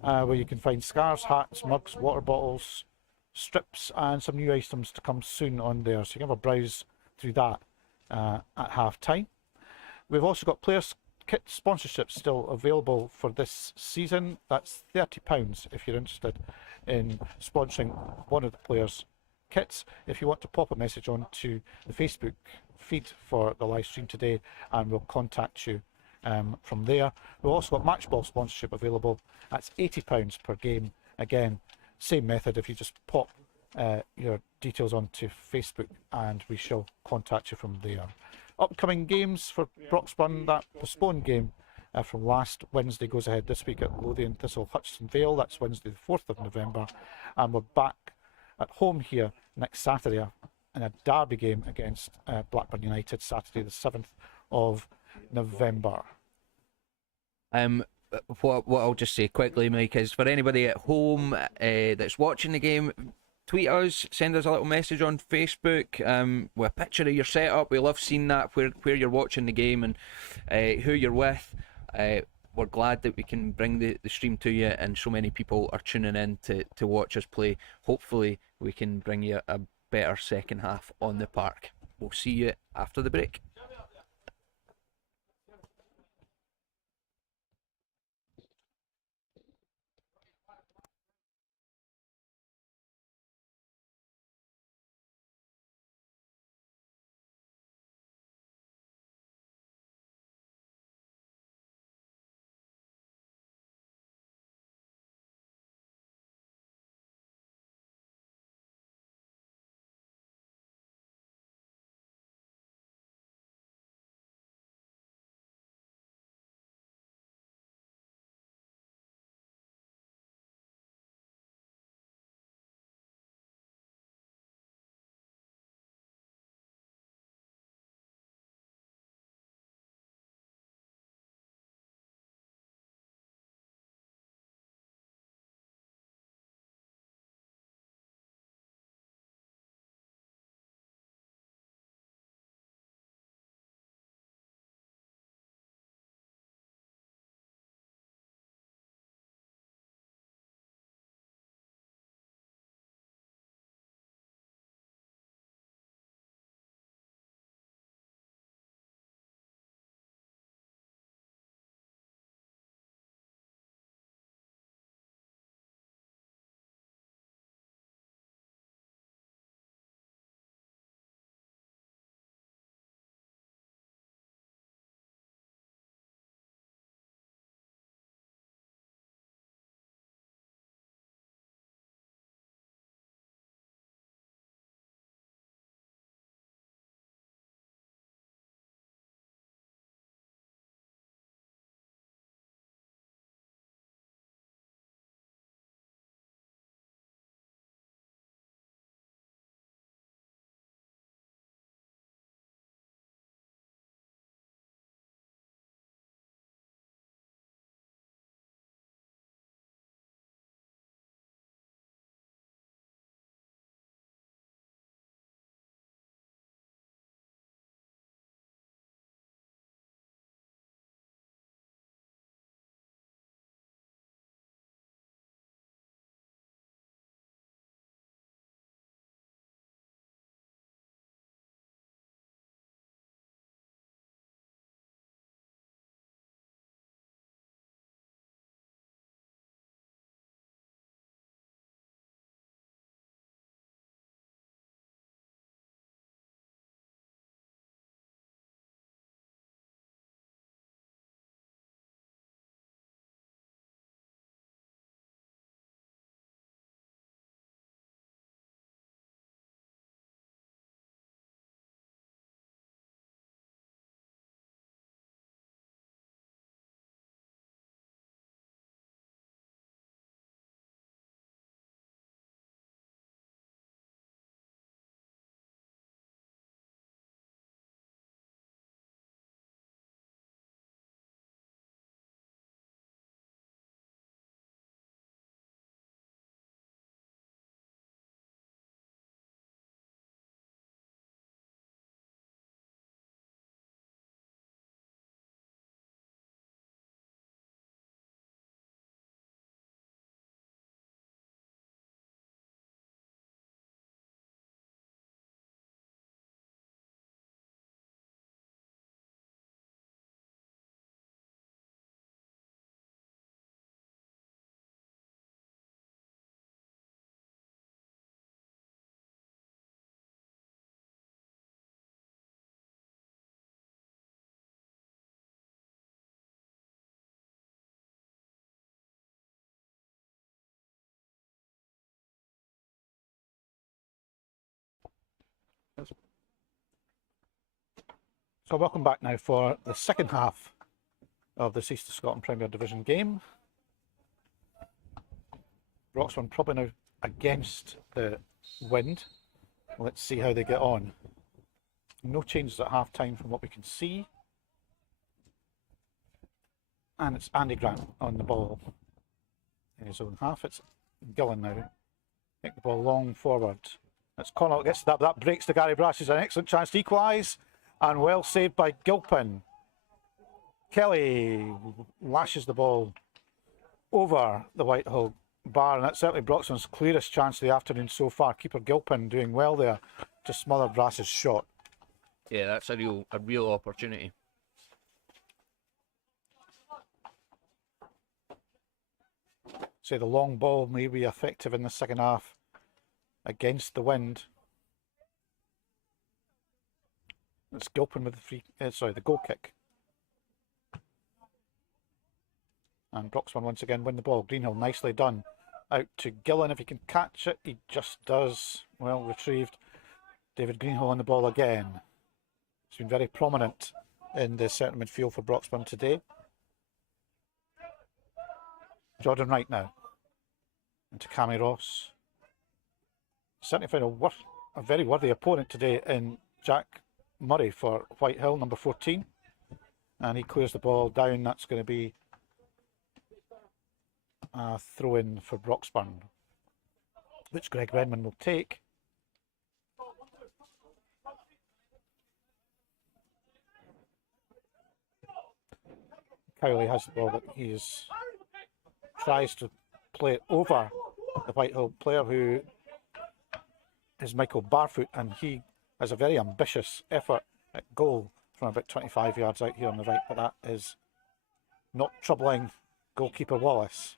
where you can find scarves, hats, mugs, water bottles, strips, and some new items to come soon on there, so you can have a browse through that at half time. We've also got players kit sponsorships still available for this season. That's £30 if you're interested in sponsoring one of the players kits. If you want to pop a message on to the Facebook feed for the live stream today, and we'll contact you from there. We've also got match ball sponsorship available. That's £80 per game. Again, same method. If you just pop your details onto Facebook, and we shall contact you from there. Upcoming games for Broxburn: that postponed game from last Wednesday goes ahead this week at Lothian Thistle Hutchinson Vale. That's Wednesday the 4th of November, and we're back at home here next Saturday in a derby game against Blackburn United, Saturday the 7th of November. What I'll just say quickly, Mike, is for anybody at home that's watching the game, tweet us, send us a little message on Facebook with a picture of your setup. We love seeing that, where you're watching the game and who you're with. We're glad that we can bring the stream to you, and so many people are tuning in to watch us play. Hopefully we can bring you a better second half on the park. We'll see you after the break. So welcome back now for the second half of this East of Scotland Premier Division game. Broxburn probably now against the wind. Let's see how they get on. No changes at half time from what we can see. And it's Andy Grant on the ball in his own half. It's Gillen now. Take the ball long forward. It's Connaught gets that. That breaks to Gary Brass. It's an excellent chance to equalise. And well saved by Gilpin. Kelly lashes the ball over the Whitehill bar, and that's certainly Broxburn's clearest chance of the afternoon so far. Keeper Gilpin doing well there to smother Brass's shot. Yeah, that's a real opportunity. Say the long ball may be effective in the second half against the wind. It's Gilpin with the goal kick. And Broxburn once again win the ball. Greenhill nicely done. Out to Gillen if he can catch it. He just does. Well retrieved. David Greenhill on the ball again. He's been very prominent in the centre midfield for Broxburn today. Jordan Wright now. Into Cammy Ross. Certainly found a very worthy opponent today in Jack Murray for Whitehill, number 14. And he clears the ball down. That's going to be a throw in for Broxburn, which Greg Redmond will take. Cowley has the ball, but he tries to play it over the Whitehill player, who is Michael Barfoot, and he has a very ambitious effort at goal from about 25 yards out here on the right, but that is not troubling goalkeeper Wallace.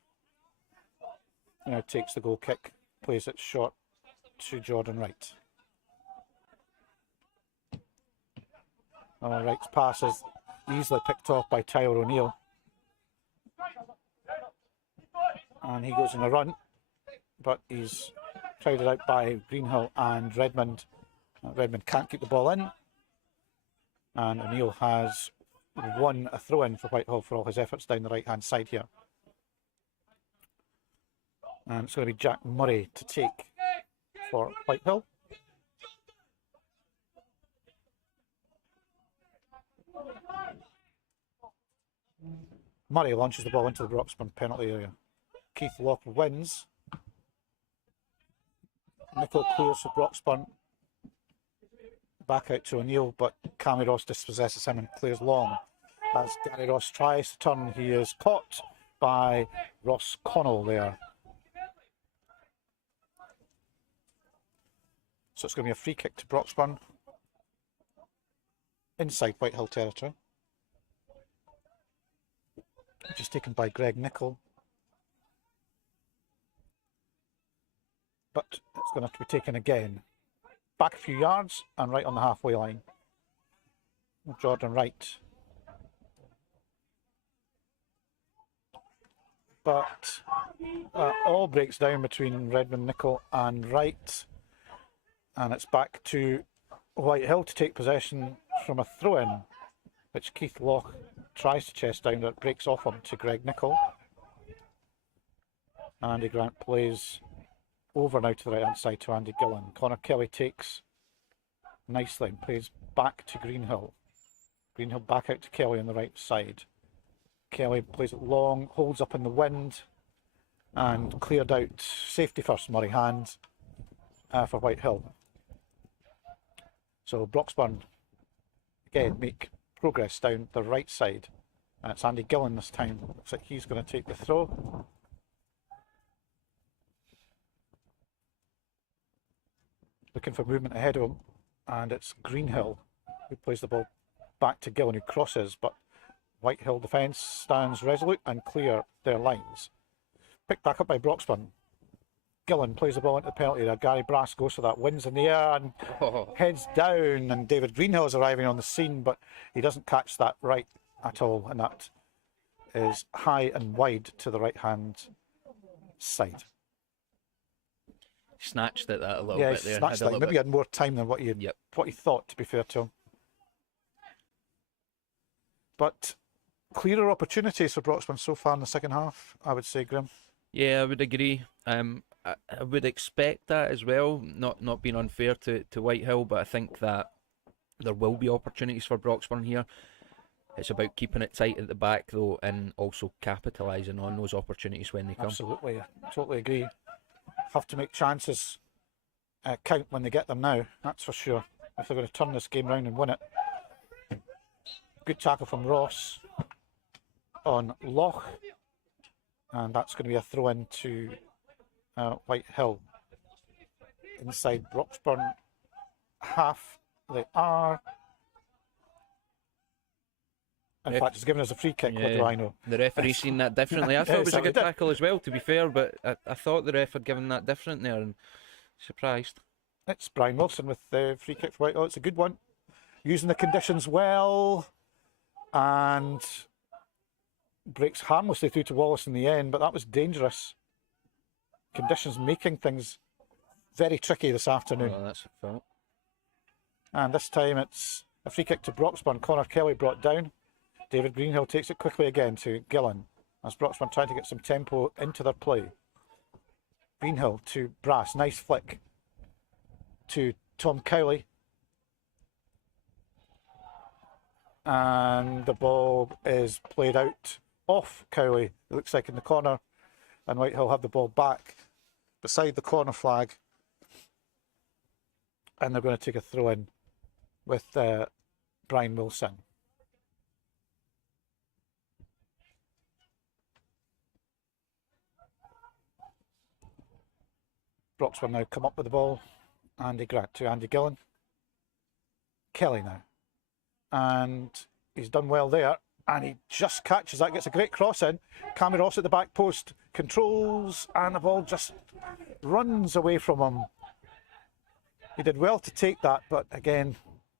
Now takes the goal kick, plays it short to Jordan Wright. Wright's pass is easily picked off by Tyler O'Neill. And he goes on a run, but he's crowded out by Greenhill and Redmond. Redmond can't keep the ball in. And O'Neill has won a throw-in for Whitehill for all his efforts down the right-hand side here. And it's going to be Jack Murray to take for Whitehill. Murray launches the ball into the Broxburn penalty area. Keith Locke wins. Nicol clears for Broxburn. Back out to O'Neill, but Cammy Ross dispossesses him and clears long. As Gary Ross tries to turn, he is caught by Ross Connell there. So it's going to be a free kick to Broxburn inside Whitehill territory, which is taken by Greg Nicol. But it's going to have to be taken again. Back a few yards and right on the halfway line. Jordan Wright. But all breaks down between Redmond, Nicol and Wright. And it's back to Whitehill to take possession from a throw-in, which Keith Locke tries to chest down, but breaks off him to Greg Nicol. Andy Grant plays over now to the right hand side to Andy Gillen. Connor Kelly takes nicely and plays back to Greenhill. Greenhill back out to Kelly on the right side. Kelly plays it long, holds up in the wind and cleared out. Safety first, Murray hand for Whitehill. So Broxburn again make progress down the right side. And it's Andy Gillen this time. Looks like he's going to take the throw. Looking for movement ahead of him, and it's Greenhill who plays the ball back to Gillen, who crosses, but Whitehill defence stands resolute and clear their lines. Picked back up by Broxburn. Gillen plays the ball into the penalty area. Gary Brass goes for that, wins in the air and heads down, and David Greenhill is arriving on the scene, but he doesn't catch that right at all, and that is high and wide to the right hand side. Snatched at that a little Yeah, bit there. snatched that. Maybe he had more time than what he thought, to be fair to him. but clearer opportunities for Broxburn so far in the second half, I would say, Graham. Yeah, I would agree. I would expect that as well. Not being unfair to Whitehill, but I think that there will be opportunities for Broxburn here. It's about keeping it tight at the back though, and also capitalising on those opportunities when they come. Absolutely, I totally agree. Have to make chances count when they get them now, that's for sure, if they're going to turn this game round and win it. Good tackle from Ross on Loch, and that's going to be a throw in to Whitehill. Inside Broxburn half they are. In fact, it's given us a free kick. Yeah. What do I know? The referee's seen that differently. I thought it was a good tackle as well, to be fair, but I thought the ref had given that different there, and surprised. It's Brian Wilson with the free kick for Whitehill. It's a good one. Using the conditions well, and breaks harmlessly through to Wallace in the end, but that was dangerous. Conditions making things very tricky this afternoon. Oh, that's a fault. And this time it's a free kick to Broxburn. Connor Kelly brought down. David Greenhill takes it quickly again to Gillen as Broxburn trying to get some tempo into their play. Greenhill to Brass. Nice flick to Tom Cowley. And the ball is played out off Cowley, it looks like, in the corner, and Whitehill have the ball back beside the corner flag, and they're going to take a throw in with Brian Wilson. Broxburn now come up with the ball. Andy Grant to Andy Gillen. Kelly now. And he's done well there. And he just catches that, gets a great cross in. Cammy Ross at the back post. Controls, and the ball just runs away from him. He did well to take that, but again,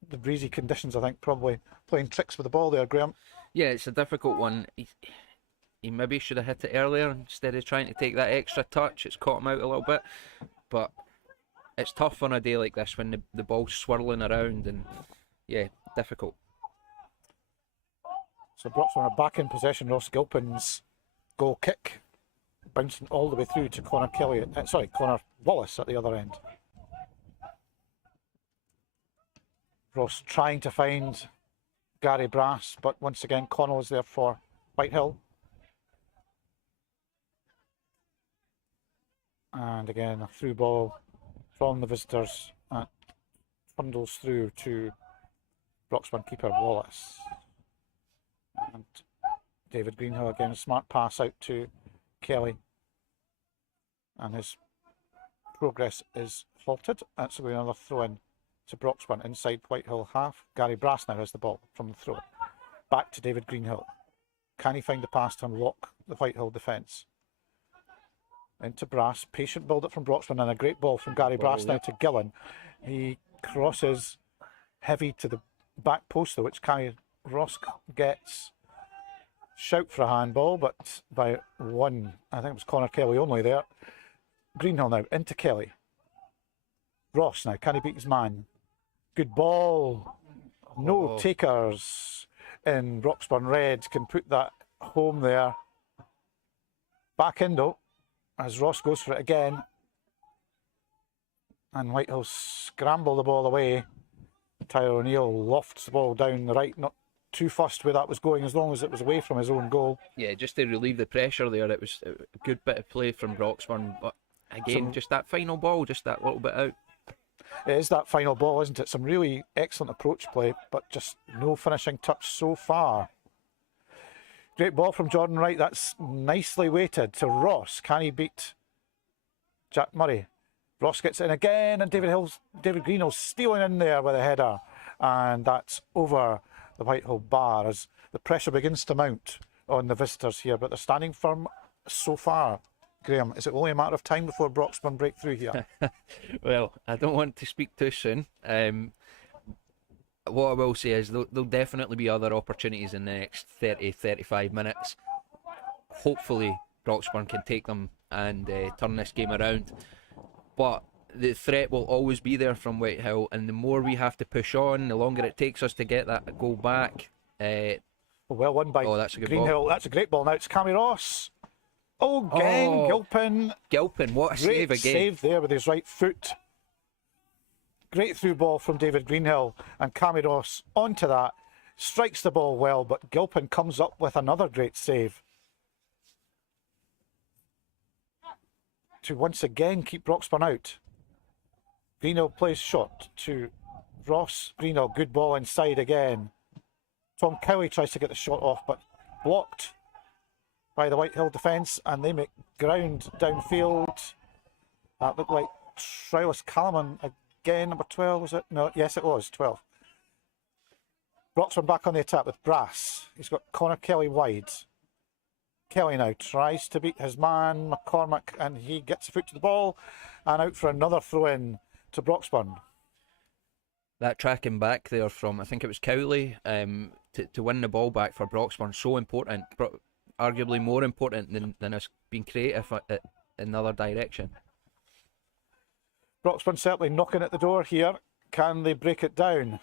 the breezy conditions, I think, probably playing tricks with the ball there, Graham. Yeah, it's a difficult one. He maybe should have hit it earlier instead of trying to take that extra touch. It's caught him out a little bit. But it's tough on a day like this when the ball's swirling around, and yeah, difficult. So Broxburn are back in possession. Ross Gilpin's goal kick bouncing all the way through to Connor Kelly. Connor Wallace at the other end. Ross trying to find Gary Brass, but once again Connell is there for Whitehill. And again, a through ball from the visitors that trundles through to Broxburn keeper Wallace. And David Greenhill again, a smart pass out to Kelly. And his progress is halted. That's going to be another throw in to Broxburn inside Whitehill half. Gary Brass now has the ball from the throw. Back to David Greenhill. Can he find the pass to unlock the Whitehill defence? Into Brass, patient build up from Broxburn, and a great ball from Gary Brass now to Gillen. He crosses heavy to the back post though, which Cammy Ross gets. Shout for a handball, but by one. I think it was Connor Kelly only there. Greenhill now into Kelly. Ross now, can he beat his man? Good ball. No takers in Broxburn Red can put that home there. Back in though, as Ross goes for it again. And Whitehill scramble the ball away. Tyler O'Neill lofts the ball down the right, not too fussed where that was going as long as it was away from his own goal. Yeah, just to relieve the pressure there. It was a good bit of play from Broxburn, but again, just that final ball, just that little bit out. It is that final ball, isn't it? Some really excellent approach play, but just no finishing touch so far. Great ball from Jordan Wright. That's nicely weighted to Ross. Can he beat Jack Murray? Ross gets in again, and David Greenhill stealing in there with a header. And that's over the Whitehill bar as the pressure begins to mount on the visitors here. But they're standing firm so far. Graham, is it only a matter of time before Broxburn break through here? Well, I don't want to speak too soon. What I will say is there'll definitely be other opportunities in the next 30-35 minutes. Hopefully Broxburn can take them and turn this game around. But the threat will always be there from Whitehill, and the more we have to push on, the longer it takes us to get that goal back. Well won by Oh, that's a good Greenhill. ball. That's a great ball. Now it's Cammy Ross. Oh, again, Oh, Gilpin. Gilpin, what a save Great again. save there with his right foot. Great through ball from David Greenhill, and Cammy Ross onto that. Strikes the ball well, but Gilpin comes up with another great save to once again keep Broxburn out. Greenhill plays shot to Ross. Greenhill, good ball inside again. Tom Cowie tries to get the shot off, but blocked by the Whitehill defence, and they make ground downfield. That looked like Trialis Calaman again, number 12, was it? No, yes, it was 12. Broxburn back on the attack with Brass. He's got Connor Kelly wide. Kelly now tries to beat his man, McCormack, and he gets a foot to the ball and out for another throw-in to Broxburn. That tracking back there from, I think it was Cowley, to win the ball back for Broxburn, so important, arguably more important than us being creative in the other direction. Broxburn certainly knocking at the door here. Can they break it down?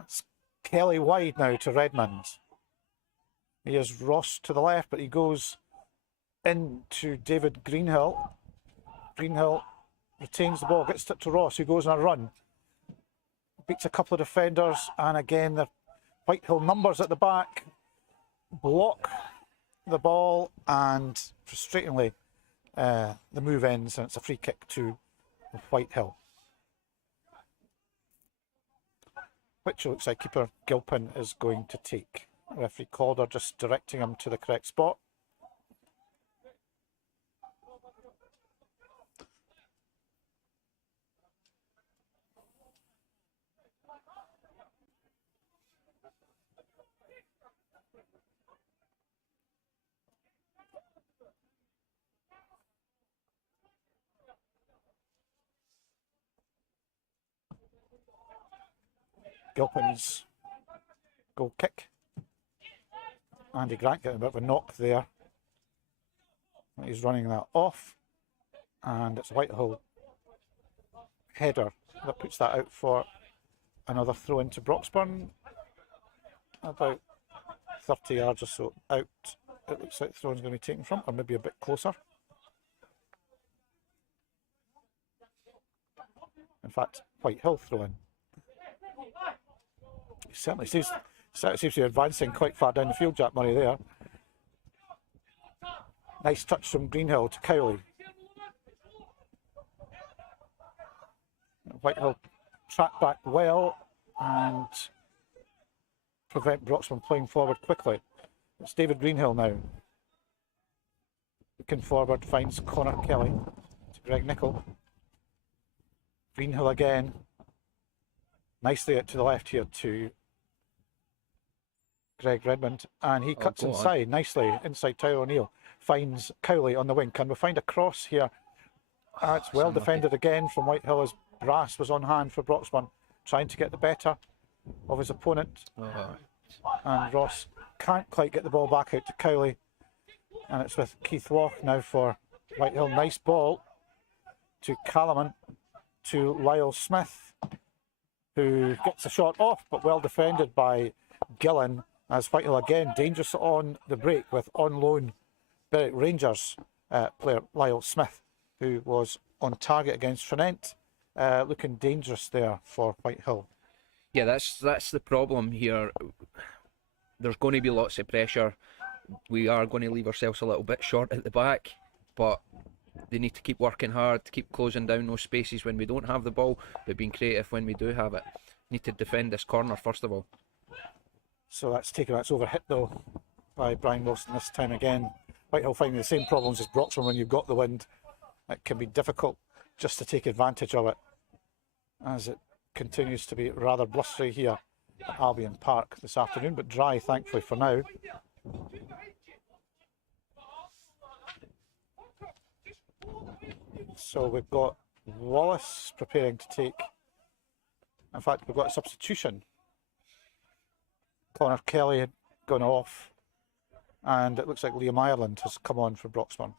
It's Kelly wide now to Redmond. He has Ross to the left, but he goes into David Greenhill. Greenhill retains the ball, gets it to Ross, who goes on a run. Beats a couple of defenders, and again the Whitehill numbers at the back block the ball, and frustratingly the move ends and it's a free kick to Whitehill, which looks like keeper Gilpin is going to take. Referee Calder just directing him to the correct spot. Gilpin's goal kick. Andy Grant getting a bit of a knock there. He's running that off, and it's a Whitehill header that puts that out for another throw into Broxburn. About 30 yards or so out. It looks like the throw is going to be taken from, or maybe a bit closer. In fact, Whitehill throw in. He certainly seems to be advancing quite far down the field, Jack Murray there. Nice touch from Greenhill to Cowley. Whitehill track back well and prevent Broxburn playing forward quickly. It's David Greenhill now. Looking forward, finds Connor Kelly to Greg Nichol. Greenhill again. Nicely out to the left here to Greg Redmond, and he cuts inside nicely, inside Tyler O'Neill. Finds Cowley on the wing. Can we find a cross here? It's well defended again from Whitehill as Brass was on hand for Broxburn, trying to get the better of his opponent. And Ross can't quite get the ball back out to Cowley. And it's with Keith Walk now for Whitehill. Nice ball to Calaman, to Lyle Smith, who gets a shot off, but well defended by Gillen, as Whitehill again dangerous on the break with on loan Berwick Rangers player Lyle Smith, who was on target against Trinent, looking dangerous there for Whitehill. Yeah, that's the problem here. There's going to be lots of pressure. We are going to leave ourselves a little bit short at the back, but they need to keep working hard to keep closing down those spaces when we don't have the ball, but being creative when we do have it. Need to defend this corner first of all. So that's overhit though by Brian Wilson this time again. Whitehill finding the same problems as Broxburn when you've got the wind. It can be difficult just to take advantage of it, as it continues to be rather blustery here at Albion Park this afternoon, but dry thankfully for now. So we've got Wallace preparing to take, in fact we've got a substitution. Connor Kelly had gone off, and it looks like Liam Ireland has come on for Broxburn.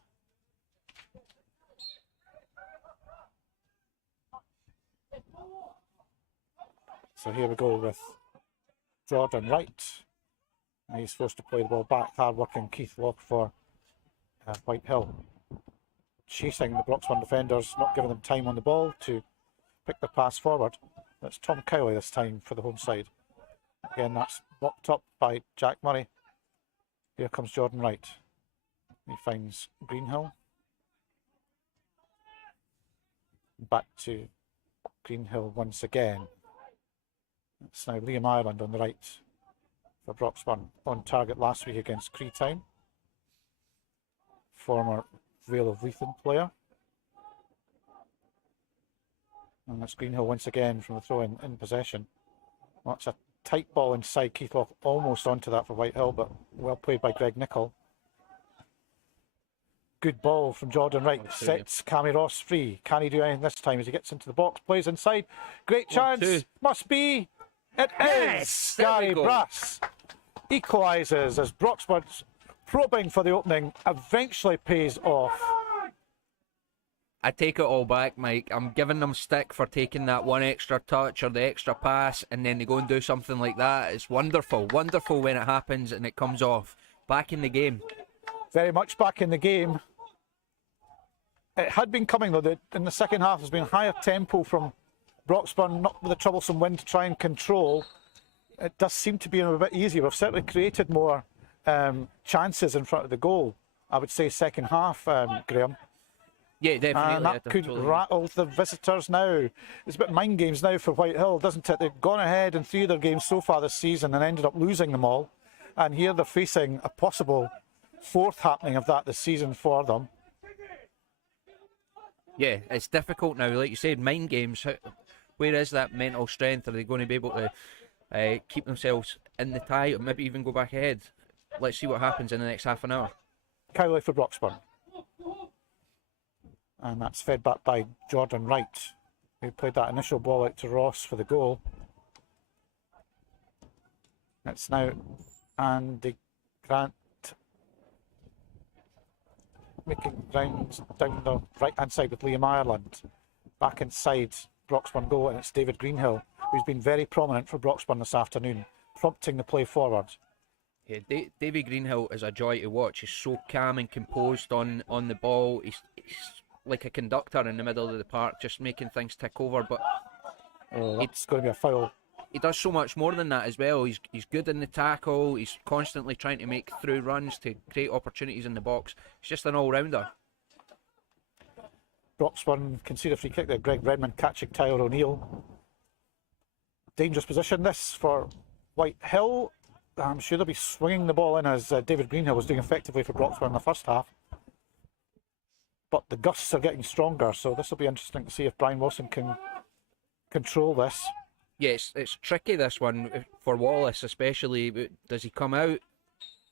So here we go with Jordan Wright. He's forced to play the ball back. Hard working Keith Locke for Whitehill. Chasing the Broxburn defenders, not giving them time on the ball to pick the pass forward. That's Tom Cowley this time for the home side. Again, that's blocked up by Jack Murray. Here comes Jordan Wright. He finds Greenhill. Back to Greenhill once again. It's now Liam Ireland on the right for Broxburn, on target last week against Creetown. Former Vale of Leithen player. And that's Greenhill once again from the throw in possession. Well, it's a tight ball inside. Keith Locke almost onto that for Whitehill, but well played by Greg Nichol. Good ball from Jordan Wright. Sets Cammy Ross free. Can he do anything this time as he gets into the box? Plays inside. Great chance. Must be. It is. Gary Brass equalises as Broxburn's probing for the opening eventually pays off. I take it all back, Mike. I'm giving them stick for taking that one extra touch or the extra pass, and then they go and do something like that. It's wonderful. Wonderful when it happens and it comes off. Back in the game. Very much back in the game. It had been coming though, that in the second half there's been higher tempo from Broxburn, not with a troublesome wind to try and control. It does seem to be a bit easier. We've certainly created more chances in front of the goal, I would say, second half, Graham. Yeah, definitely. And that could rattle the visitors now. It's a bit mind games now for Whitehill, doesn't it? They've gone ahead in 3 of their games so far this season and ended up losing them all. And here they're facing a possible 4th happening of that this season for them. Yeah, it's difficult now. Like you said, mind games. Where is that mental strength? Are they going to be able to keep themselves in the tie or maybe even go back ahead? Let's see what happens in the next half an hour. Cowley for Broxburn. And that's fed back by Jordan Wright, who played that initial ball out to Ross for the goal. It's now Andy Grant making rounds down the right-hand side with Liam Ireland. Back inside Broxburn goal, and it's David Greenhill, who's been very prominent for Broxburn this afternoon, prompting the play forward. Yeah, David Greenhill is a joy to watch. He's so calm and composed on the ball. He's like a conductor in the middle of the park, just making things tick over. But it's going to be a foul. He does so much more than that as well. He's good in the tackle. He's constantly trying to make through runs to create opportunities in the box. He's just an all-rounder. Broxburn concede a free kick there. Greg Redmond catching Tyler O'Neill. Dangerous position this for Whitehill. I'm sure they'll be swinging the ball in as David Greenhill was doing effectively for Broxburn in the first half. But the gusts are getting stronger, so this will be interesting to see if Brian Wilson can control this. Yes, it's tricky, this one, for Wallace especially. Does he come out?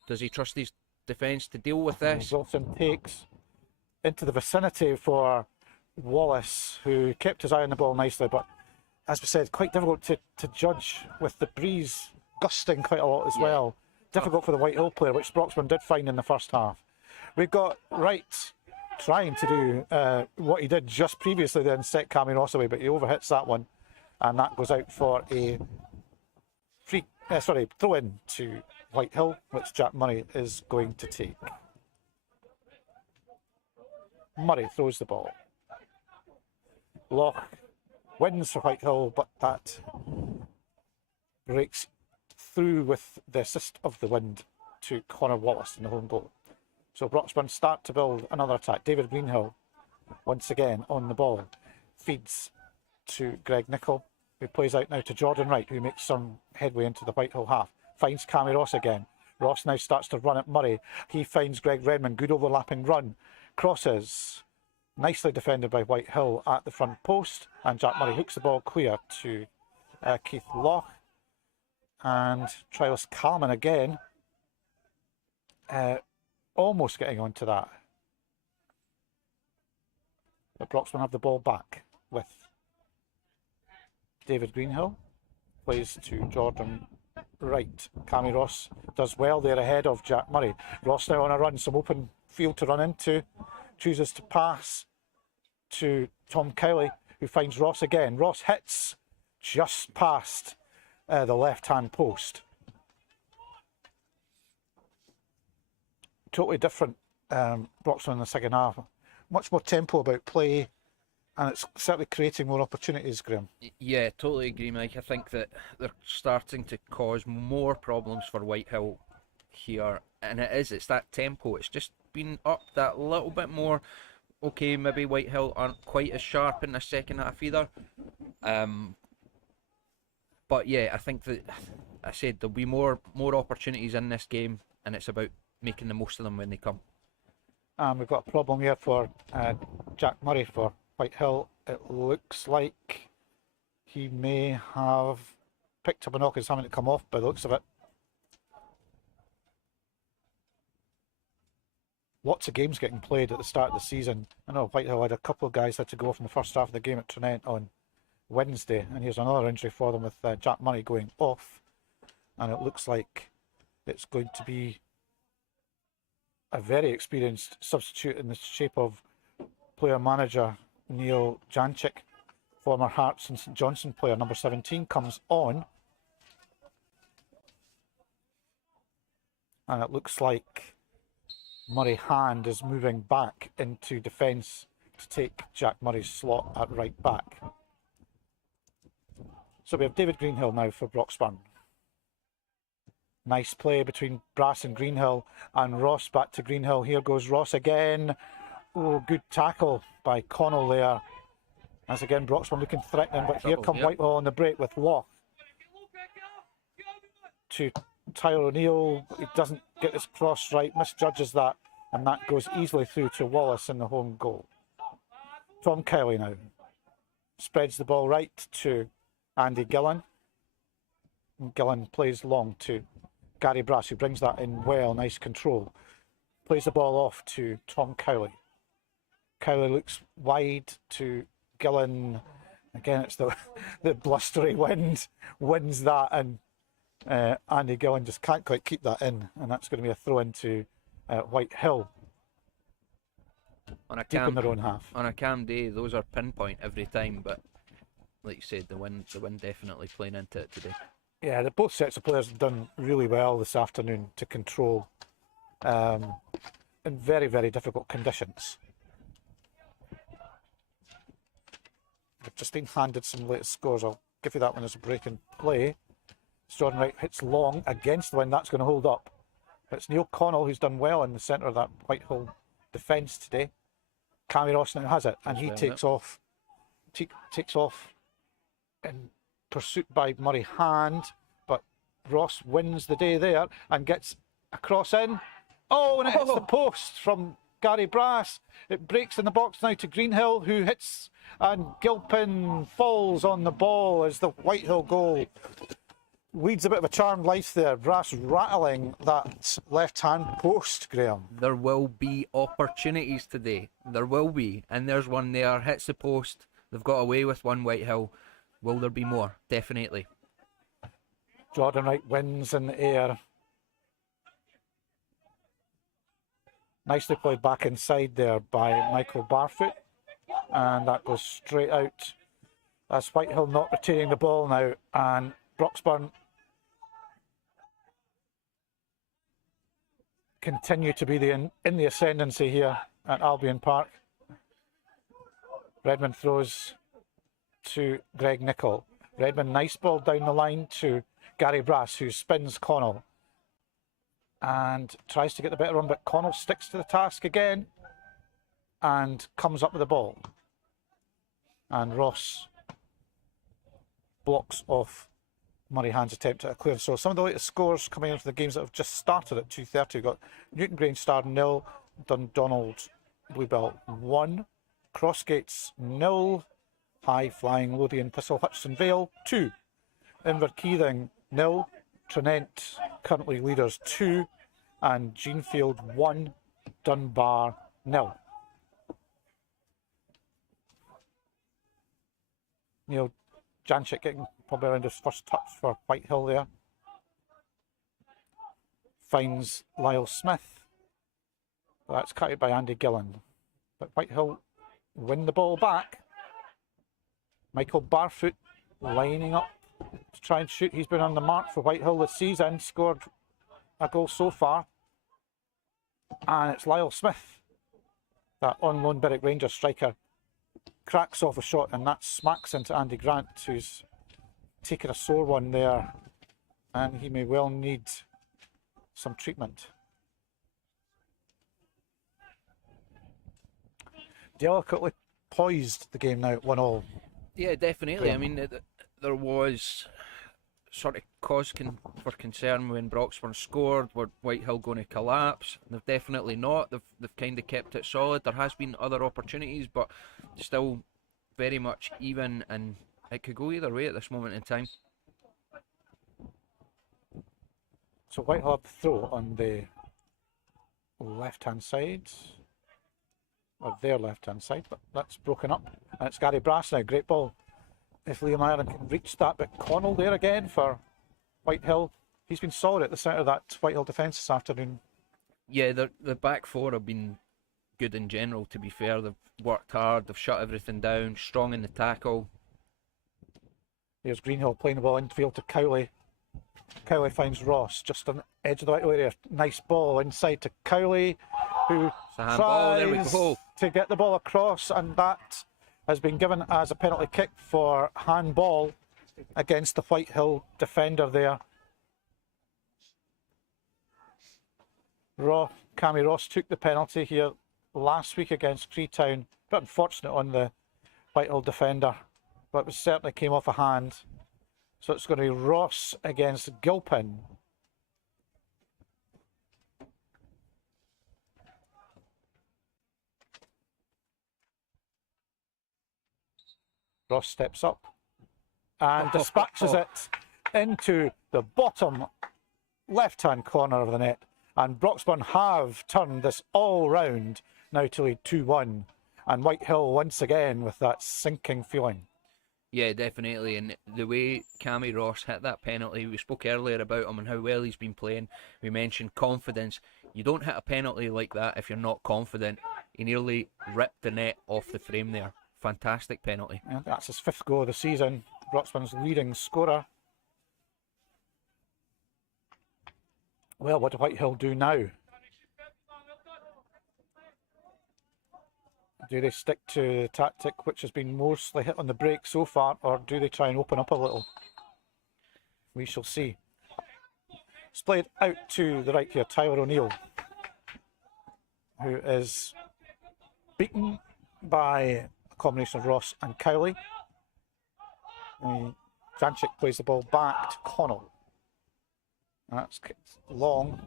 Does he trust his defence to deal with this? Wilson takes into the vicinity for Wallace, who kept his eye on the ball nicely, but as we said, quite difficult to judge with the breeze gusting quite a lot as well. Difficult for the Whitehill player, which Broxburn did find in the first half. We've got Wright trying to do what he did just previously, then set Cammy Ross away, but he overhits that one, and that goes out for a throw in to Whitehill, which Jack Murray is going to take. Murray throws the ball. Locke wins for Whitehill, but that breaks through with the assist of the wind to Connor Wallace in the home goal. So Broxburn start to build another attack. David Greenhill once again on the ball. Feeds to Greg Nichol, who plays out now to Jordan Wright, who makes some headway into the Whitehill half. Finds Cammy Ross again. Ross now starts to run at Murray. He finds Greg Redmond. Good overlapping run. Crosses. Nicely defended by Whitehill at the front post. And Jack Murray hooks the ball clear to Keith Locke. And Trials Kalman again. Almost getting onto that. But Broxburn have the ball back with David Greenhill. Plays to Jordan Wright. Cammy Ross does well there ahead of Jack Murray. Ross now on a run, some open field to run into. Chooses to pass to Tom Cowley, who finds Ross again. Ross hits just past the left-hand post. totally different Broxburn in the second half. Much more tempo about play, and it's certainly creating more opportunities, Graham. Yeah, totally agree, Mike. I think that they're starting to cause more problems for Whitehill here, and it's that tempo. It's just been up that little bit more. Okay, maybe Whitehill aren't quite as sharp in the second half either. But yeah, I think that I said there'll be more opportunities in this game, and it's about making the most of them when they come. And we've got a problem here for Jack Murray for Whitehill. It looks like he may have picked up a knock. He's having to come off by the looks of it. Lots of games getting played at the start of the season. I know Whitehill had a couple of guys had to go off in the first half of the game at Trinent on Wednesday, and here's another injury for them with Jack Murray going off, and it looks like it's going to be a very experienced substitute in the shape of player manager Neil Janchik. Former Hearts and St Johnstone player number 17 comes on, and it looks like Murray Hand is moving back into defence to take Jack Murray's slot at right back. So we have David Greenhill now for Broxburn. Nice play between Brass and Greenhill, and Ross back to Greenhill. Here goes Ross again. Oh, good tackle by Connell there. As again, Broxburn looking threatening, but here come Whitehill on the break with Loch. To Tyler O'Neill, he doesn't get his cross right, misjudges that, and that goes easily through to Wallace in the home goal. Tom Kelly now spreads the ball right to Andy Gillan. And Gillan plays long to Gary Brass, who brings that in well, nice control. Plays the ball off to Tom Cowley. Cowley looks wide to Gillan. Again, it's the blustery wind wins that, and Andy Gillan just can't quite keep that in, and that's going to be a throw into Whitehill On a deep in their own half. On a calm day, those are pinpoint every time, but like you said, the wind definitely playing into it today. Yeah, both sets of players have done really well this afternoon to control in very, very difficult conditions. I've just been handed some latest scores. I'll give you that one as a break in play. Jordan Wright hits long against the wind. That's going to hold up. It's Neil Connell who's done well in the centre of that Whitehill defence today. Cammy Ross now has it, and he takes off. Takes off in pursuit by Murray Hand, but Ross wins the day there and gets a cross in. Oh, and it hits the post from Gary Brass. It breaks in the box now to Greenhill, who hits, and Gilpin falls on the ball as the Whitehill goal. Leads a bit of a charmed life there. Brass rattling that left-hand post, Graham. There will be opportunities today. There will be. And there's one there. Hits the post. They've got away with one, Whitehill. Will there be more? Definitely. Jordan Wright wins in the air. Nicely played back inside there by Michael Barfoot. And that goes straight out. That's Whitehill not retaining the ball now. And Broxburn continue to be in the ascendancy here at Albion Park. Redmond throws to Greg Nichol. Redmond, nice ball down the line to Gary Brass, who spins Connell and tries to get the better run, but Connell sticks to the task again and comes up with the ball. And Ross blocks off Murray Hand's attempt at a clearance. So some of the latest scores coming in for the games that have just started at 2:30. We've got Newton Grange Star 0, Dundonald Bluebell 1, Crossgates 0, High Flying Lothian Thistle Hutchinson Vale 2, Inverkeithing 0, Trinent currently leaders 2, and Jeanfield 1, Dunbar 0. Neil Janchik getting probably around his first touch for Whitehill there. Finds Lyle Smith. That's cut out by Andy Gillan. But Whitehill win the ball back. Michael Barfoot lining up to try and shoot. He's been on the mark for Whitehill this season. Scored a goal so far. And it's Lyle Smith, that on loan Berwick Rangers striker, cracks off a shot, and that smacks into Andy Grant, who's taken a sore one there, and he may well need some treatment. Delicately poised the game now at 1-1. Yeah, definitely. I mean, there was sort of cause for concern when Broxburn scored. Were Whitehill going to collapse? They've definitely not. They've kind of kept it solid. There has been other opportunities, but still very much even, and it could go either way at this moment in time. So Whitehill have the throw on the left-hand side, or their left-hand side, but that's broken up. And it's Gary Brass now. Great ball. If Liam Ireland can reach that, but Connell there again for Whitehill. He's been solid at the centre of that Whitehill defence this afternoon. Yeah, the back four have been good in general, to be fair. They've worked hard, they've shut everything down, strong in the tackle. Here's Greenhill playing the ball infield to Cowley. Cowley finds Ross just on the edge of the right area. Nice ball inside to Cowley, who tries to get the ball across, and that has been given as a penalty kick for handball against the Whitehill defender there. Cammy Ross took the penalty here last week against Creetown. Bit unfortunate on the Whitehill defender, but it certainly came off a hand. So it's going to be Ross against Gilpin. Ross steps up and dispatches it into the bottom left-hand corner of the net. And Broxburn have turned this all round now to lead 2-1. And Whitehill once again with that sinking feeling. Yeah, definitely. And the way Cammy Ross hit that penalty, we spoke earlier about him and how well he's been playing. We mentioned confidence. You don't hit a penalty like that if you're not confident. He nearly ripped the net off the frame there. Fantastic penalty. Yeah, that's his 5th goal of the season. Broxburn's leading scorer. Well, what do Whitehill do now? Do they stick to the tactic which has been mostly hit on the break so far, or do they try and open up a little? We shall see. It's played out to the right here, Tyler O'Neill, who is beaten by a combination of Ross and Cowley. Janchik plays the ball back to Connell. That's kicked long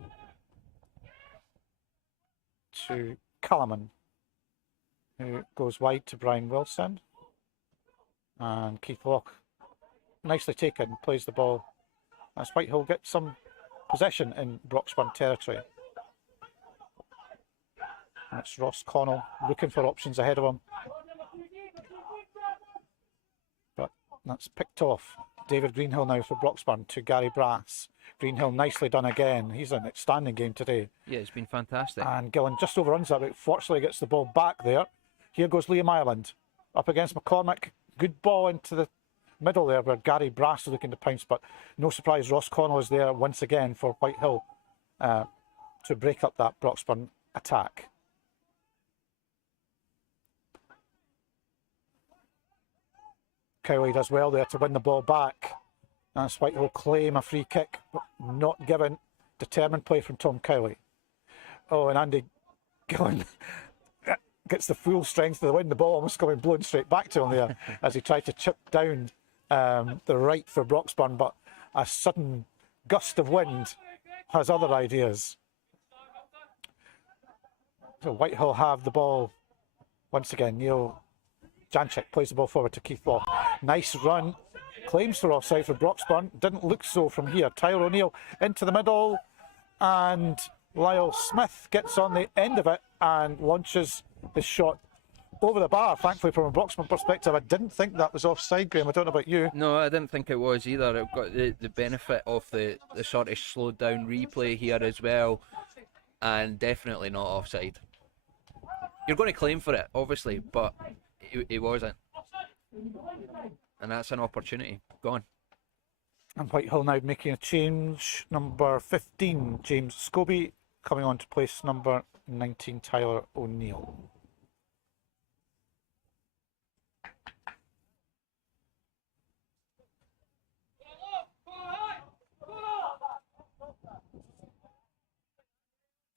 to Callum, who goes wide to Brian Wilson. And Keith Locke, nicely taken, plays the ball as Whitehill get some possession in Broxburn territory. And it's Ross Connell looking for options ahead of him. But that's picked off. David Greenhill now for Broxburn to Gary Brass. Greenhill nicely done again. He's an outstanding game today. Yeah, it's been fantastic. And Gillen just overruns that, but fortunately gets the ball back there. Here goes Liam Ireland up against McCormick. Good ball into the middle there where Gary Brass is looking to pounce, but no surprise, Ross Connell is there once again for Whitehill to break up that Broxburn attack. Cowley does well there to win the ball back. As Whitehill claim a free kick, but not given. Determined play from Tom Cowley. Oh, and Andy Gillen gets the full strength of the wind. The ball almost coming blown straight back to him there as he tried to chip down the right for Broxburn, but a sudden gust of wind has other ideas. So Whitehill have the ball once again. Neil Janchik plays the ball forward to Keith Law. Nice run. Claims for offside for Broxburn. Didn't look so from here. Tyler O'Neill into the middle. And Lyle Smith gets on the end of it and launches his shot over the bar. Thankfully, from a Broxburn perspective, I didn't think that was offside, Graham. I don't know about you. No, I didn't think it was either. It got the benefit of the sort of slowed down replay here as well. And definitely not offside. You're going to claim for it, obviously, but it wasn't. And that's an opportunity. Gone. And Whitehill now making a change. Number 15, James Scobie, coming on to place number 19, Tyler O'Neill.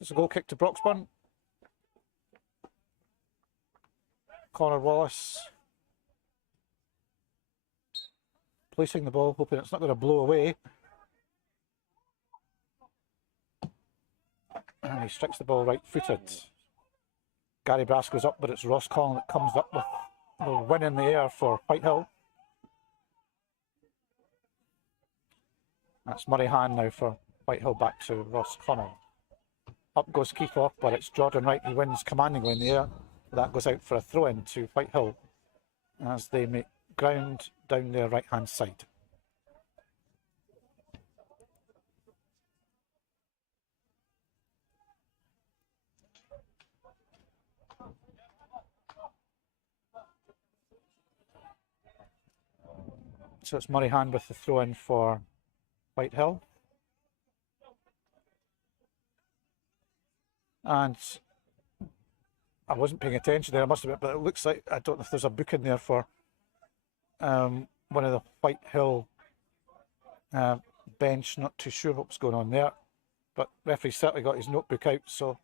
It's a goal kick to Broxburn. Connor Wallace placing the ball, hoping it's not going to blow away. And he strikes the ball right-footed. Gary Brass goes up, but it's Ross Collin that comes up with the win in the air for Whitehill. That's Murray Hand now for Whitehill, back to Ross Connell. Up goes Keith off, but it's Jordan Wright who wins commandingly in the air. That goes out for a throw-in to Whitehill as they make ground down their right-hand side. So it's Murray Hand with the throw-in for Whitehill. And I wasn't paying attention there, I must admit, but it looks like, I don't know if there's a book in there for one of the Whitehill bench. Not too sure what was going on there, but referee certainly got his notebook out, so.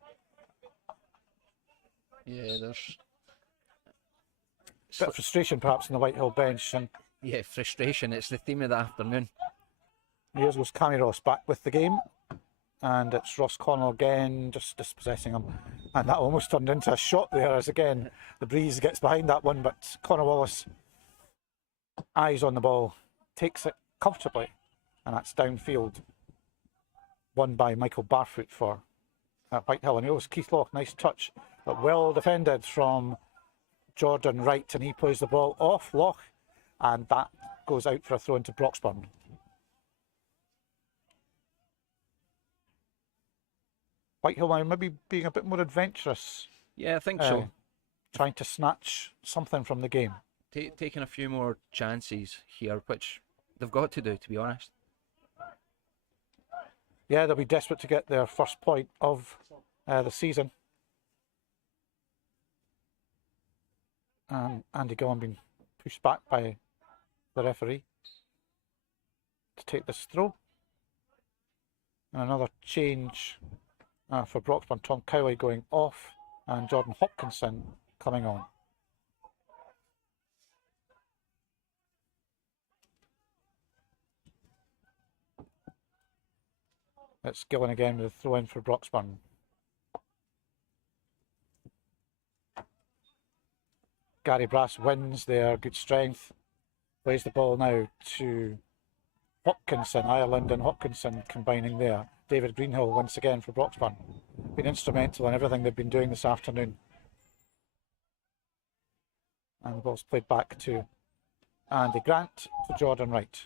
Yeah, there's a bit of frustration perhaps in the Whitehill bench. And yeah, frustration, it's the theme of the afternoon. Here's goes Cammy Ross back with the game. And it's Ross Connell again, just dispossessing him. And that almost turned into a shot there, as again, the breeze gets behind that one, but Connor Wallace, eyes on the ball, takes it comfortably, and that's downfield. Won by Michael Barfoot for Whitehill. And it was Keith Loch, nice touch, but well defended from Jordan Wright, and he plays the ball off Loch, and that goes out for a throw into Broxburn. Whitehill now maybe being a bit more adventurous. Yeah, I think so. Trying to snatch something from the game. Taking a few more chances here, which they've got to do, to be honest. Yeah, they'll be desperate to get their first point of the season. And Andy Gillen being pushed back by the referee to take this throw. And another change for Broxburn, Tom Cowley going off and Jordan Hopkinson coming on. It's Gillen again with a throw in for Broxburn. Gary Brass wins their good strength. Plays the ball now to Hopkinson, Ireland and Hopkinson combining there. David Greenhill once again for Broxburn. Been instrumental in everything they've been doing this afternoon. And the ball's played back to Andy Grant to Jordan Wright.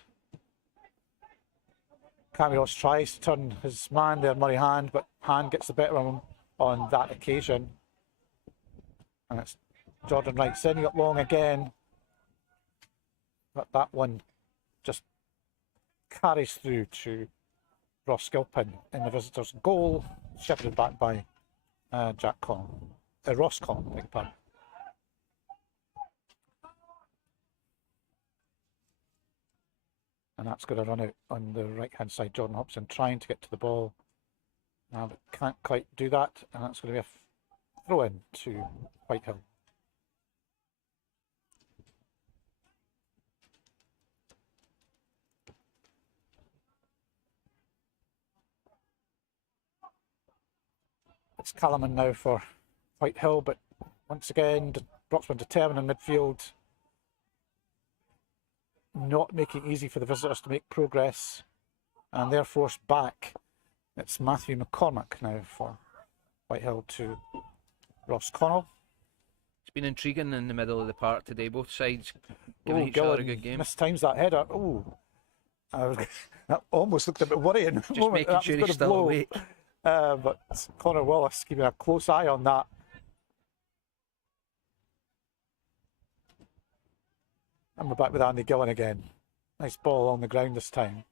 Cammy Ross tries to turn his man there, Murray Hand, but Hand gets the better of him on that occasion. And it's Jordan Wright sending up long again. But that one just carries through to Ross Gilpin in the visitors' goal, shepherded back by Jack Collin. Ross Collin, beg your pardon. And that's going to run out on the right-hand side. Jordan Hobson trying to get to the ball, but can't quite do that. And that's going to be a throw-in to Whitehill. It's Callum now for Whitehill, but once again, Broxburn determined in midfield, not making it easy for the visitors to make progress, and they're forced back. It's Matthew McCormack now for Whitehill to Ross Connell. It's been intriguing in the middle of the park today, both sides giving each Gillen other a good game. mistimes that header. That almost looked a bit worrying. Just making sure he's still awake. But Connor Wallace keeping a close eye on that. And we're back with Andy Gillen again. Nice ball on the ground this time.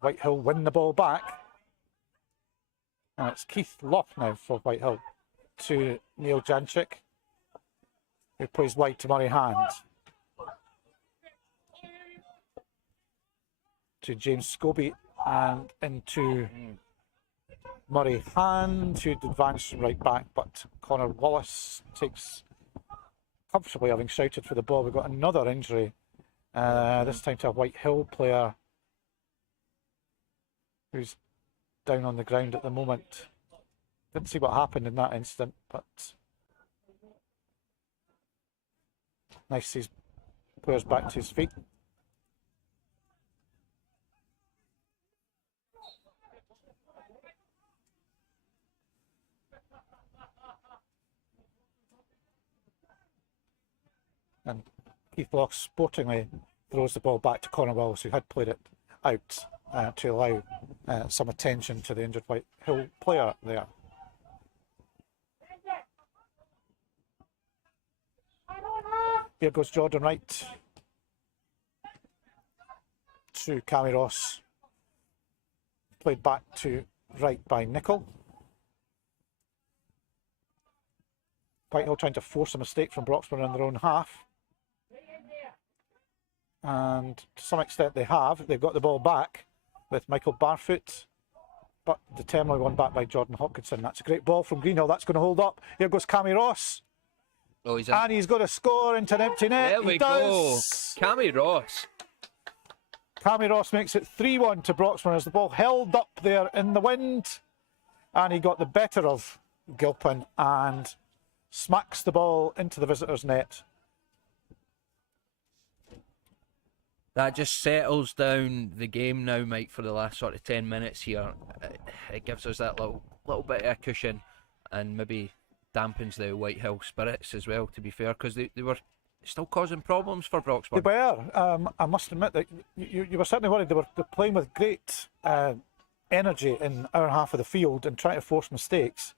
Whitehill win the ball back. And it's Keith Lock now for Whitehill to Neil Janchik, who plays wide to Murray Hand. To James Scobie and into Murray Hand, who'd advanced from right back, but Connor Wallace takes comfortably, having shouted for the ball. We've got another injury, this time to a Whitehill player who's down on the ground at the moment. Didn't see what happened in that instant, but nice to see his players back to his feet. And Keith Lock sportingly throws the ball back to Connor Wills, who had played it out to allow some attention to the injured Whitehill player there. Here goes Jordan Wright to Cammy Ross. Played back to right by Nicol. Whitehill trying to force a mistake from Broxburn in their own half. And to some extent they have. They've got the ball back with Michael Barfoot, but determinedly won back by Jordan Hopkinson. That's a great ball from Greenhill. That's going to hold up. Here goes Cammy Ross. Oh, he's in. And he's got to score into an empty net. There we go. Cammy Ross. Cammy Ross makes it 3-1 to Broxburn as the ball held up there in the wind. And he got the better of Gilpin and smacks the ball into the visitor's net. That just settles down the game now, Mike, for the last sort of 10 minutes here. It gives us that little bit of a cushion and maybe dampens the Whitehill spirits as well, to be fair, because they were still causing problems for Broxburn. They were. I must admit that you were certainly worried. They were playing with great energy in our half of the field and trying to force mistakes.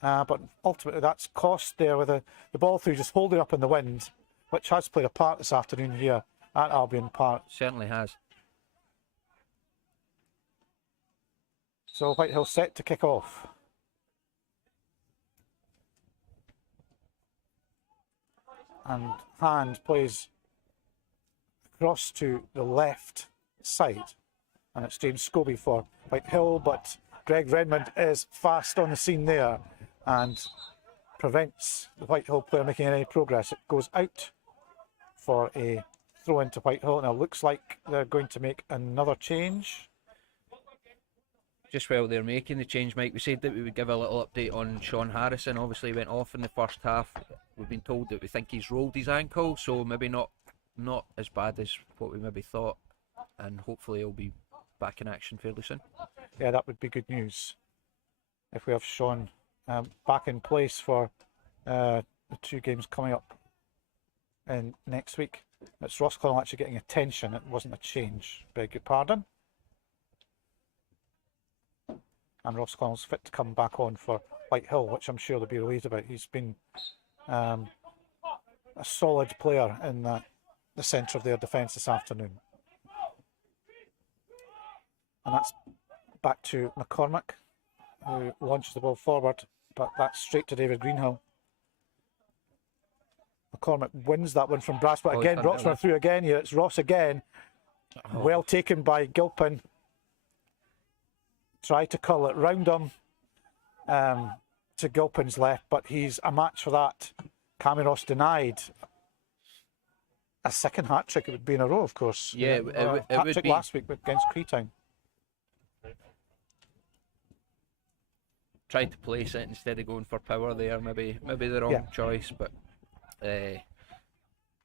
But ultimately that's cost there with the ball through just holding up in the wind, which has played a part this afternoon here at Albion Park. Certainly has. So Whitehill set to kick off. And Hand plays across to the left side. And it's James Scobie for Whitehill, but Greg Redmond is fast on the scene there and prevents the Whitehill player making any progress. It goes out for a throw into Whitehill, and it looks like they're going to make another change. Just while they're making the change, Mike, we said that we would give a little update on Sean Harrison. Obviously went off in the first half. We've been told that we think he's rolled his ankle, so maybe not as bad as what we maybe thought, and hopefully he'll be back in action fairly soon. Yeah, that would be good news if we have Sean back in place for the two games coming up in next week. It's Ross Connell actually getting attention. It wasn't a change. Beg your pardon. And Ross Connell's fit to come back on for Whitehill, which I'm sure they'll be relieved about. He's been a solid player in the centre of their defence this afternoon. And that's back to McCormack, who launches the ball forward, but that's straight to David Greenhill. McCormack wins that one from Brass, but again, Broxburn through again here. It's Ross again. Oh. Well taken by Gilpin. Try to curl it round him to Gilpin's left, but he's a match for that. Cammy Ross denied a second hat-trick. It would be in a row, of course. Yeah, it would be. Last week against Creetown. Tried to place it instead of going for power there. Maybe the wrong choice, but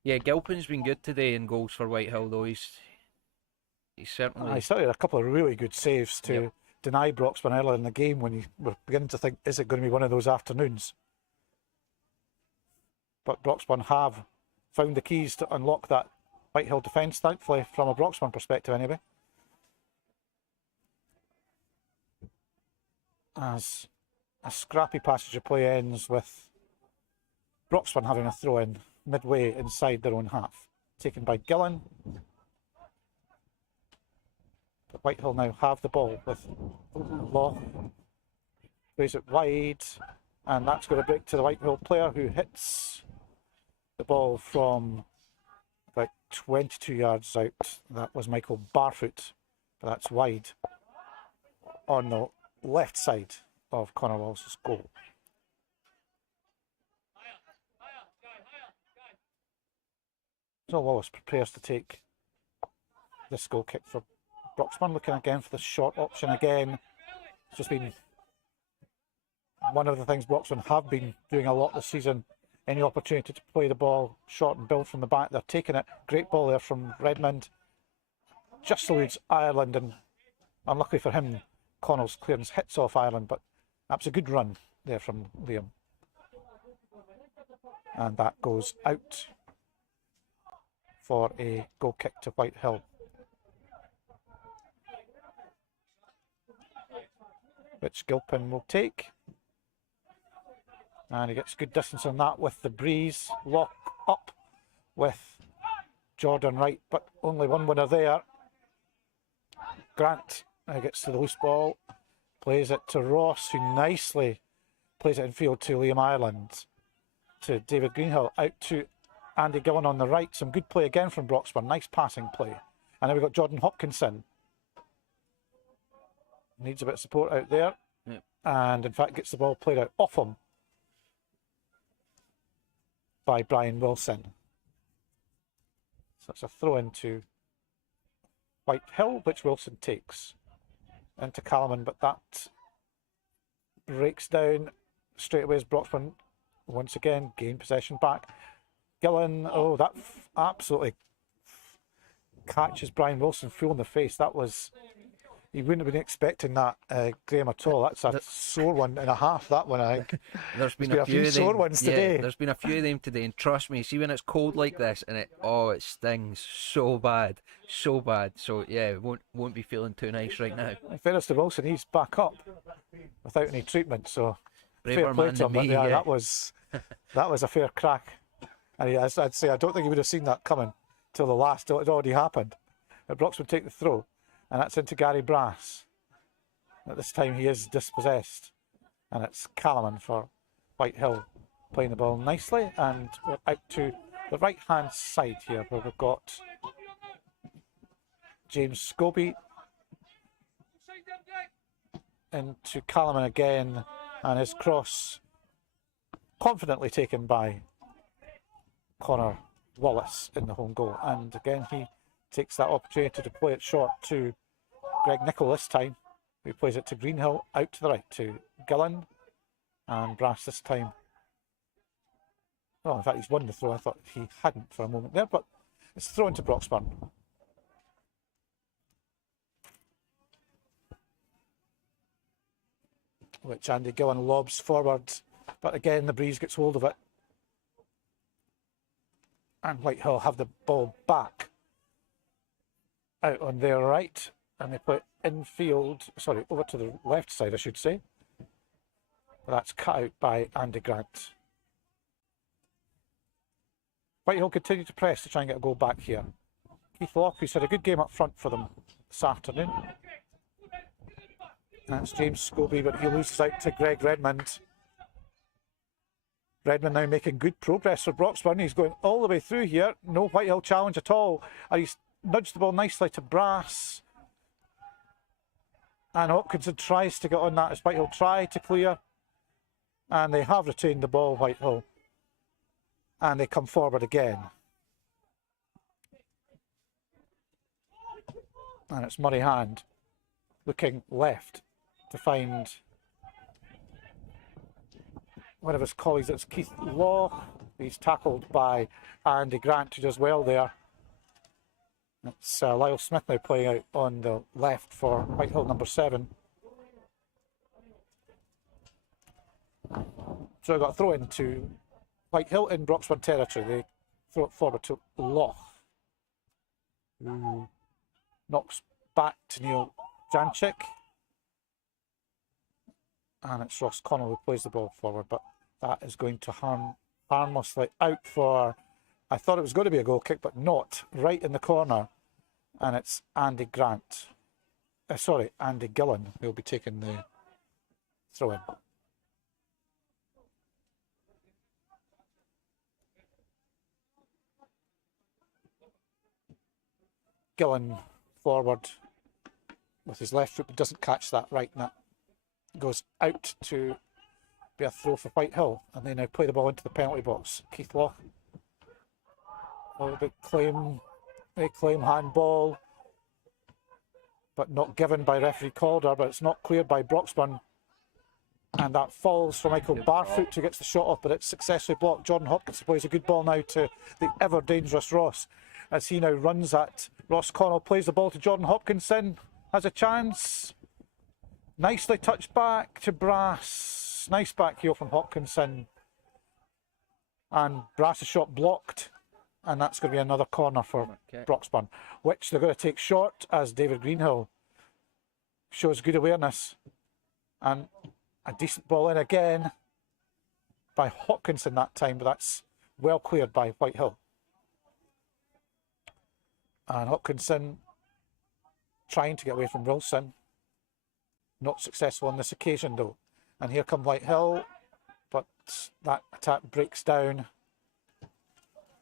Gilpin's been good today in goals for Whitehill, though. He's certainly. He started a couple of really good saves to deny Broxburn earlier in the game when you were beginning to think, is it going to be one of those afternoons? But Broxburn have found the keys to unlock that Whitehill defence, thankfully, from a Broxburn perspective anyway. As a scrappy passage of play ends with Broxburn having a throw in midway inside their own half, taken by Gillen. But Whitehill now have the ball with Law Plays it wide, and that's going to break to the Whitehill player, who hits the ball from about 22 yards out. That was Michael Barfoot, but that's wide on the left side of Connor Wallace's goal. So Wallace prepares to take this goal kick for Broxburn, looking again for the short option again. It's just been one of the things Broxburn have been doing a lot this season. Any opportunity to play the ball short and build from the back, they're taking it. Great ball there from Redmond. Just eludes Ireland, and unluckily for him, Connell's clearance hits off Ireland, but that's a good run there from Liam. And that goes out for a goal kick to Whitehill. Which Gilpin will take. And he gets good distance on that with the breeze. Lock up with Jordan Wright, but only one winner there. Grant gets to the loose ball, plays it to Ross, who nicely plays it in field to Liam Ireland. To David Greenhill, out to Andy Gillen on the right. Some good play again from Broxburn, nice passing play. And then we've got Jordan Hopkinson. Needs a bit of support out there. Yep. And in fact gets the ball played out off him by Brian Wilson. So it's a throw into Whitehill, which Wilson takes into Calaman, but that breaks down straight away as Broxburn once again gain possession back. Gillen, oh, that absolutely catches Brian Wilson full in the face. That was, you wouldn't have been expecting that, Graham, at all. That's a sore one and a half, that one, I think. There's been a few sore ones today. There's been a few of them today, and trust me, see when it's cold like this, and it stings so bad. So yeah, won't be feeling too nice right now. In fairness to Wilson, he's back up without any treatment, so Braver fair play man to him. than me, Yeah, yeah. that was a fair crack. And I'd say I don't think he would have seen that coming till the last. It had already happened. But Brox would take the throw, and that's into Gary Brass. At this time he is dispossessed, and it's Calaman for Whitehill playing the ball nicely, and we're out to the right hand side here, where we've got James Scobie into Calaman again, and his cross confidently taken by Connor Wallace in the home goal. And again he takes that opportunity to play it short to Greg Nichol this time, who plays it to Greenhill, out to the right to Gillen, and Brass this time. Oh, in fact he's won the throw. I thought he hadn't for a moment there, but it's thrown to Broxburn. Which Andy Gillen lobs forward, but again the breeze gets hold of it. And Whitehill have the ball back out on their right, and they play it infield, sorry, over to the left side, I should say. That's cut out by Andy Grant. Whitehill continue to press to try and get a goal back here. Keith Locke, who's had a good game up front for them this afternoon. That's James Scobie, but he loses out to Greg Redmond. Redmond now making good progress for Broxburn. He's going all the way through here. No Whitehill challenge at all. And he's nudged the ball nicely to Brass. And Hopkinson tries to get on that as Whitehill try to clear. And they have retained the ball, Whitehill. And they come forward again. And it's Murray Hand looking left to find one of his colleagues. It's Keith Law. He's tackled by Andy Grant, who does well there. It's Lyle Smith now playing out on the left for Whitehill number 7. So I got a throw into Whitehill in Broxburn territory. They throw it forward to Loch, who knocks back to Neil Janchik. And it's Ross Connell who plays the ball forward, but that is going to harmlessly out for, I thought it was going to be a goal kick, but not, right in the corner. And it's Andy Grant, Andy Gillen, who will be taking the throw in. Gillen forward with his left foot, but doesn't catch that right, and that goes out to be a throw for Whitehill, and they now play the ball into the penalty box. Keith Law, they claim handball, but not given by referee Calder, but it's not cleared by Broxburn, and that falls for Michael Barfoot, who gets the shot off, but it's successfully blocked. Jordan Hopkinson plays a good ball now to the ever dangerous Ross, as he now runs at Ross Connell, plays the ball to Jordan Hopkinson, has a chance, nicely touched back to Brass, nice back heel from Hopkinson, and Brass's shot blocked, and that's going to be another corner for Broxburn, which they're going to take short, as David Greenhill shows good awareness, and a decent ball in again by Hopkinson that time, but that's well cleared by Whitehill. And Hopkinson trying to get away from Wilson. Not successful on this occasion though. And here come Whitehill, but that attack breaks down,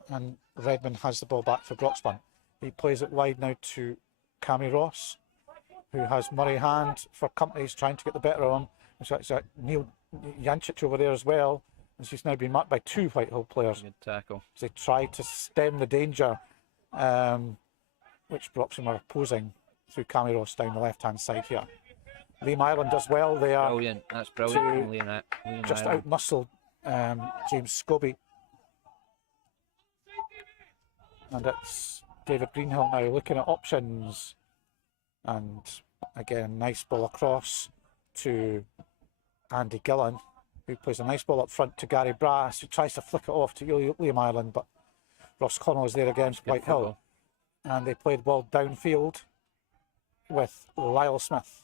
and Redmond has the ball back for Broxburn. He plays it wide now to Cammy Ross, who has Murray Hand for company. He's trying to get the better of him. It's Neil Jancic over there as well, and she's now been marked by two Whitehill players. Good tackle. As they try to stem the danger, which Broxburn are opposing through Cammy Ross down the left-hand side here. Liam Ireland does well there. Brilliant. That's brilliant from Liam just Ireland. out-muscled James Scobie. And it's David Greenhill now looking at options. And again, nice ball across to Andy Gillen, who plays a nice ball up front to Gary Brass, who tries to flick it off to Liam Ireland, but Ross Connell is there against Whitehill. And they play the ball downfield with Lyle Smith.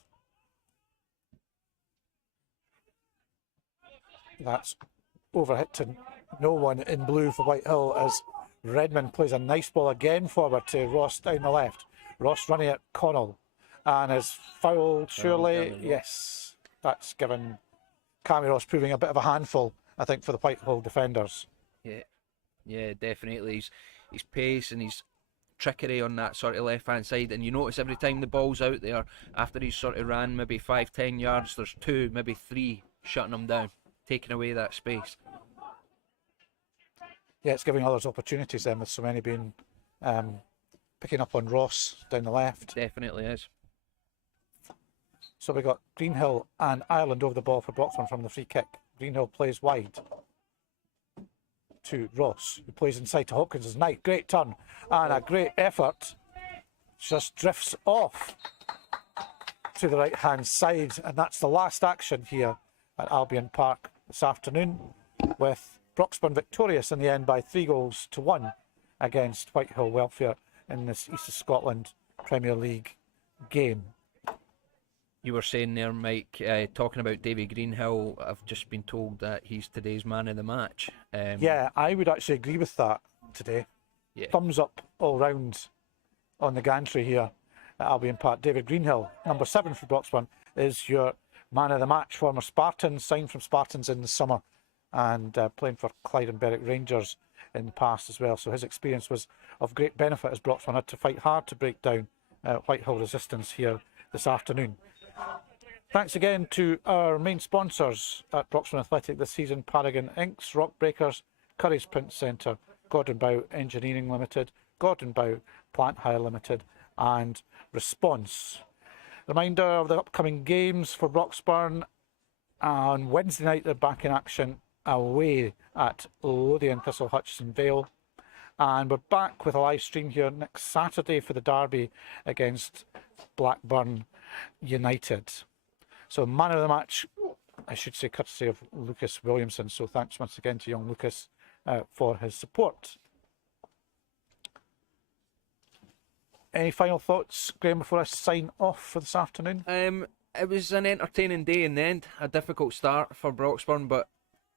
That's overhit to no one in blue for Whitehill, as Redmond plays a nice ball again forward to Ross down the left. Ross running at Connell and is fouled, surely. Yes, that's given Cammy Ross proving a bit of a handful, I think, for the Whitehill defenders. Yeah, definitely. His pace and his trickery on that sort of left-hand side, and you notice every time the ball's out there, after he's sort of ran maybe 5-10 yards, there's two, maybe three shutting him down, taking away that space. Yeah, it's giving others opportunities then, with so many being picking up on Ross down the left. Definitely is. So we got Greenhill and Ireland over the ball for Broxburn from the free kick. Greenhill plays wide to Ross, who plays inside to Hopkins. Nice, great turn and a great effort. Just drifts off to the right hand side, and that's the last action here at Albion Park this afternoon, with Broxburn victorious in the end by 3-1 against Whitehill Welfare in this East of Scotland Premier League game. You were saying there, Mike, talking about Davy Greenhill, I've just been told that he's today's man of the match. Yeah, I would actually agree with that today. Yeah. Thumbs up all round on the gantry here at Albion Park. David Greenhill, number 7 for Broxburn, is your man of the match. Former Spartans, signed from Spartans in the summer, and playing for Clyde and Berwick Rangers in the past as well. So his experience was of great benefit, as Broxburn had to fight hard to break down Whitehill resistance here this afternoon. Thanks again to our main sponsors at Broxburn Athletic this season: Paragon Inks, Rock Breakers, Curry's Print Centre, Gordon Bow Engineering Limited, Gordon Bow Plant Hire Limited, and Response. Reminder of the upcoming games for Broxburn. On Wednesday night, they're back in action away at Lothian Thistle Hutchison Vale. And we're back with a live stream here next Saturday for the derby against Blackburn United. So man of the match, I should say, courtesy of Lucas Williamson. So thanks once again to young Lucas for his support. Any final thoughts, Graham, before I sign off for this afternoon? It was an entertaining day in the end. A difficult start for Broxburn, but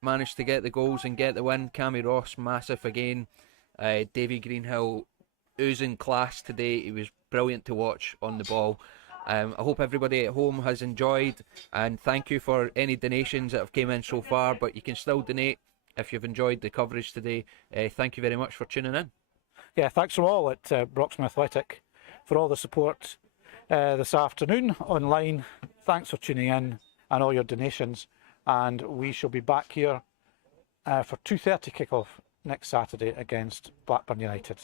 managed to get the goals and get the win. Cammy Ross, massive again. Davy Greenhill, oozing class today. He was brilliant to watch on the ball. I hope everybody at home has enjoyed, and thank you for any donations that have came in so far, but you can still donate if you've enjoyed the coverage today. Thank you very much for tuning in. Yeah, thanks from all at Broxburn Athletic for all the support this afternoon online. Thanks for tuning in and all your donations. And we shall be back here for 2:30 kickoff next Saturday against Blackburn United.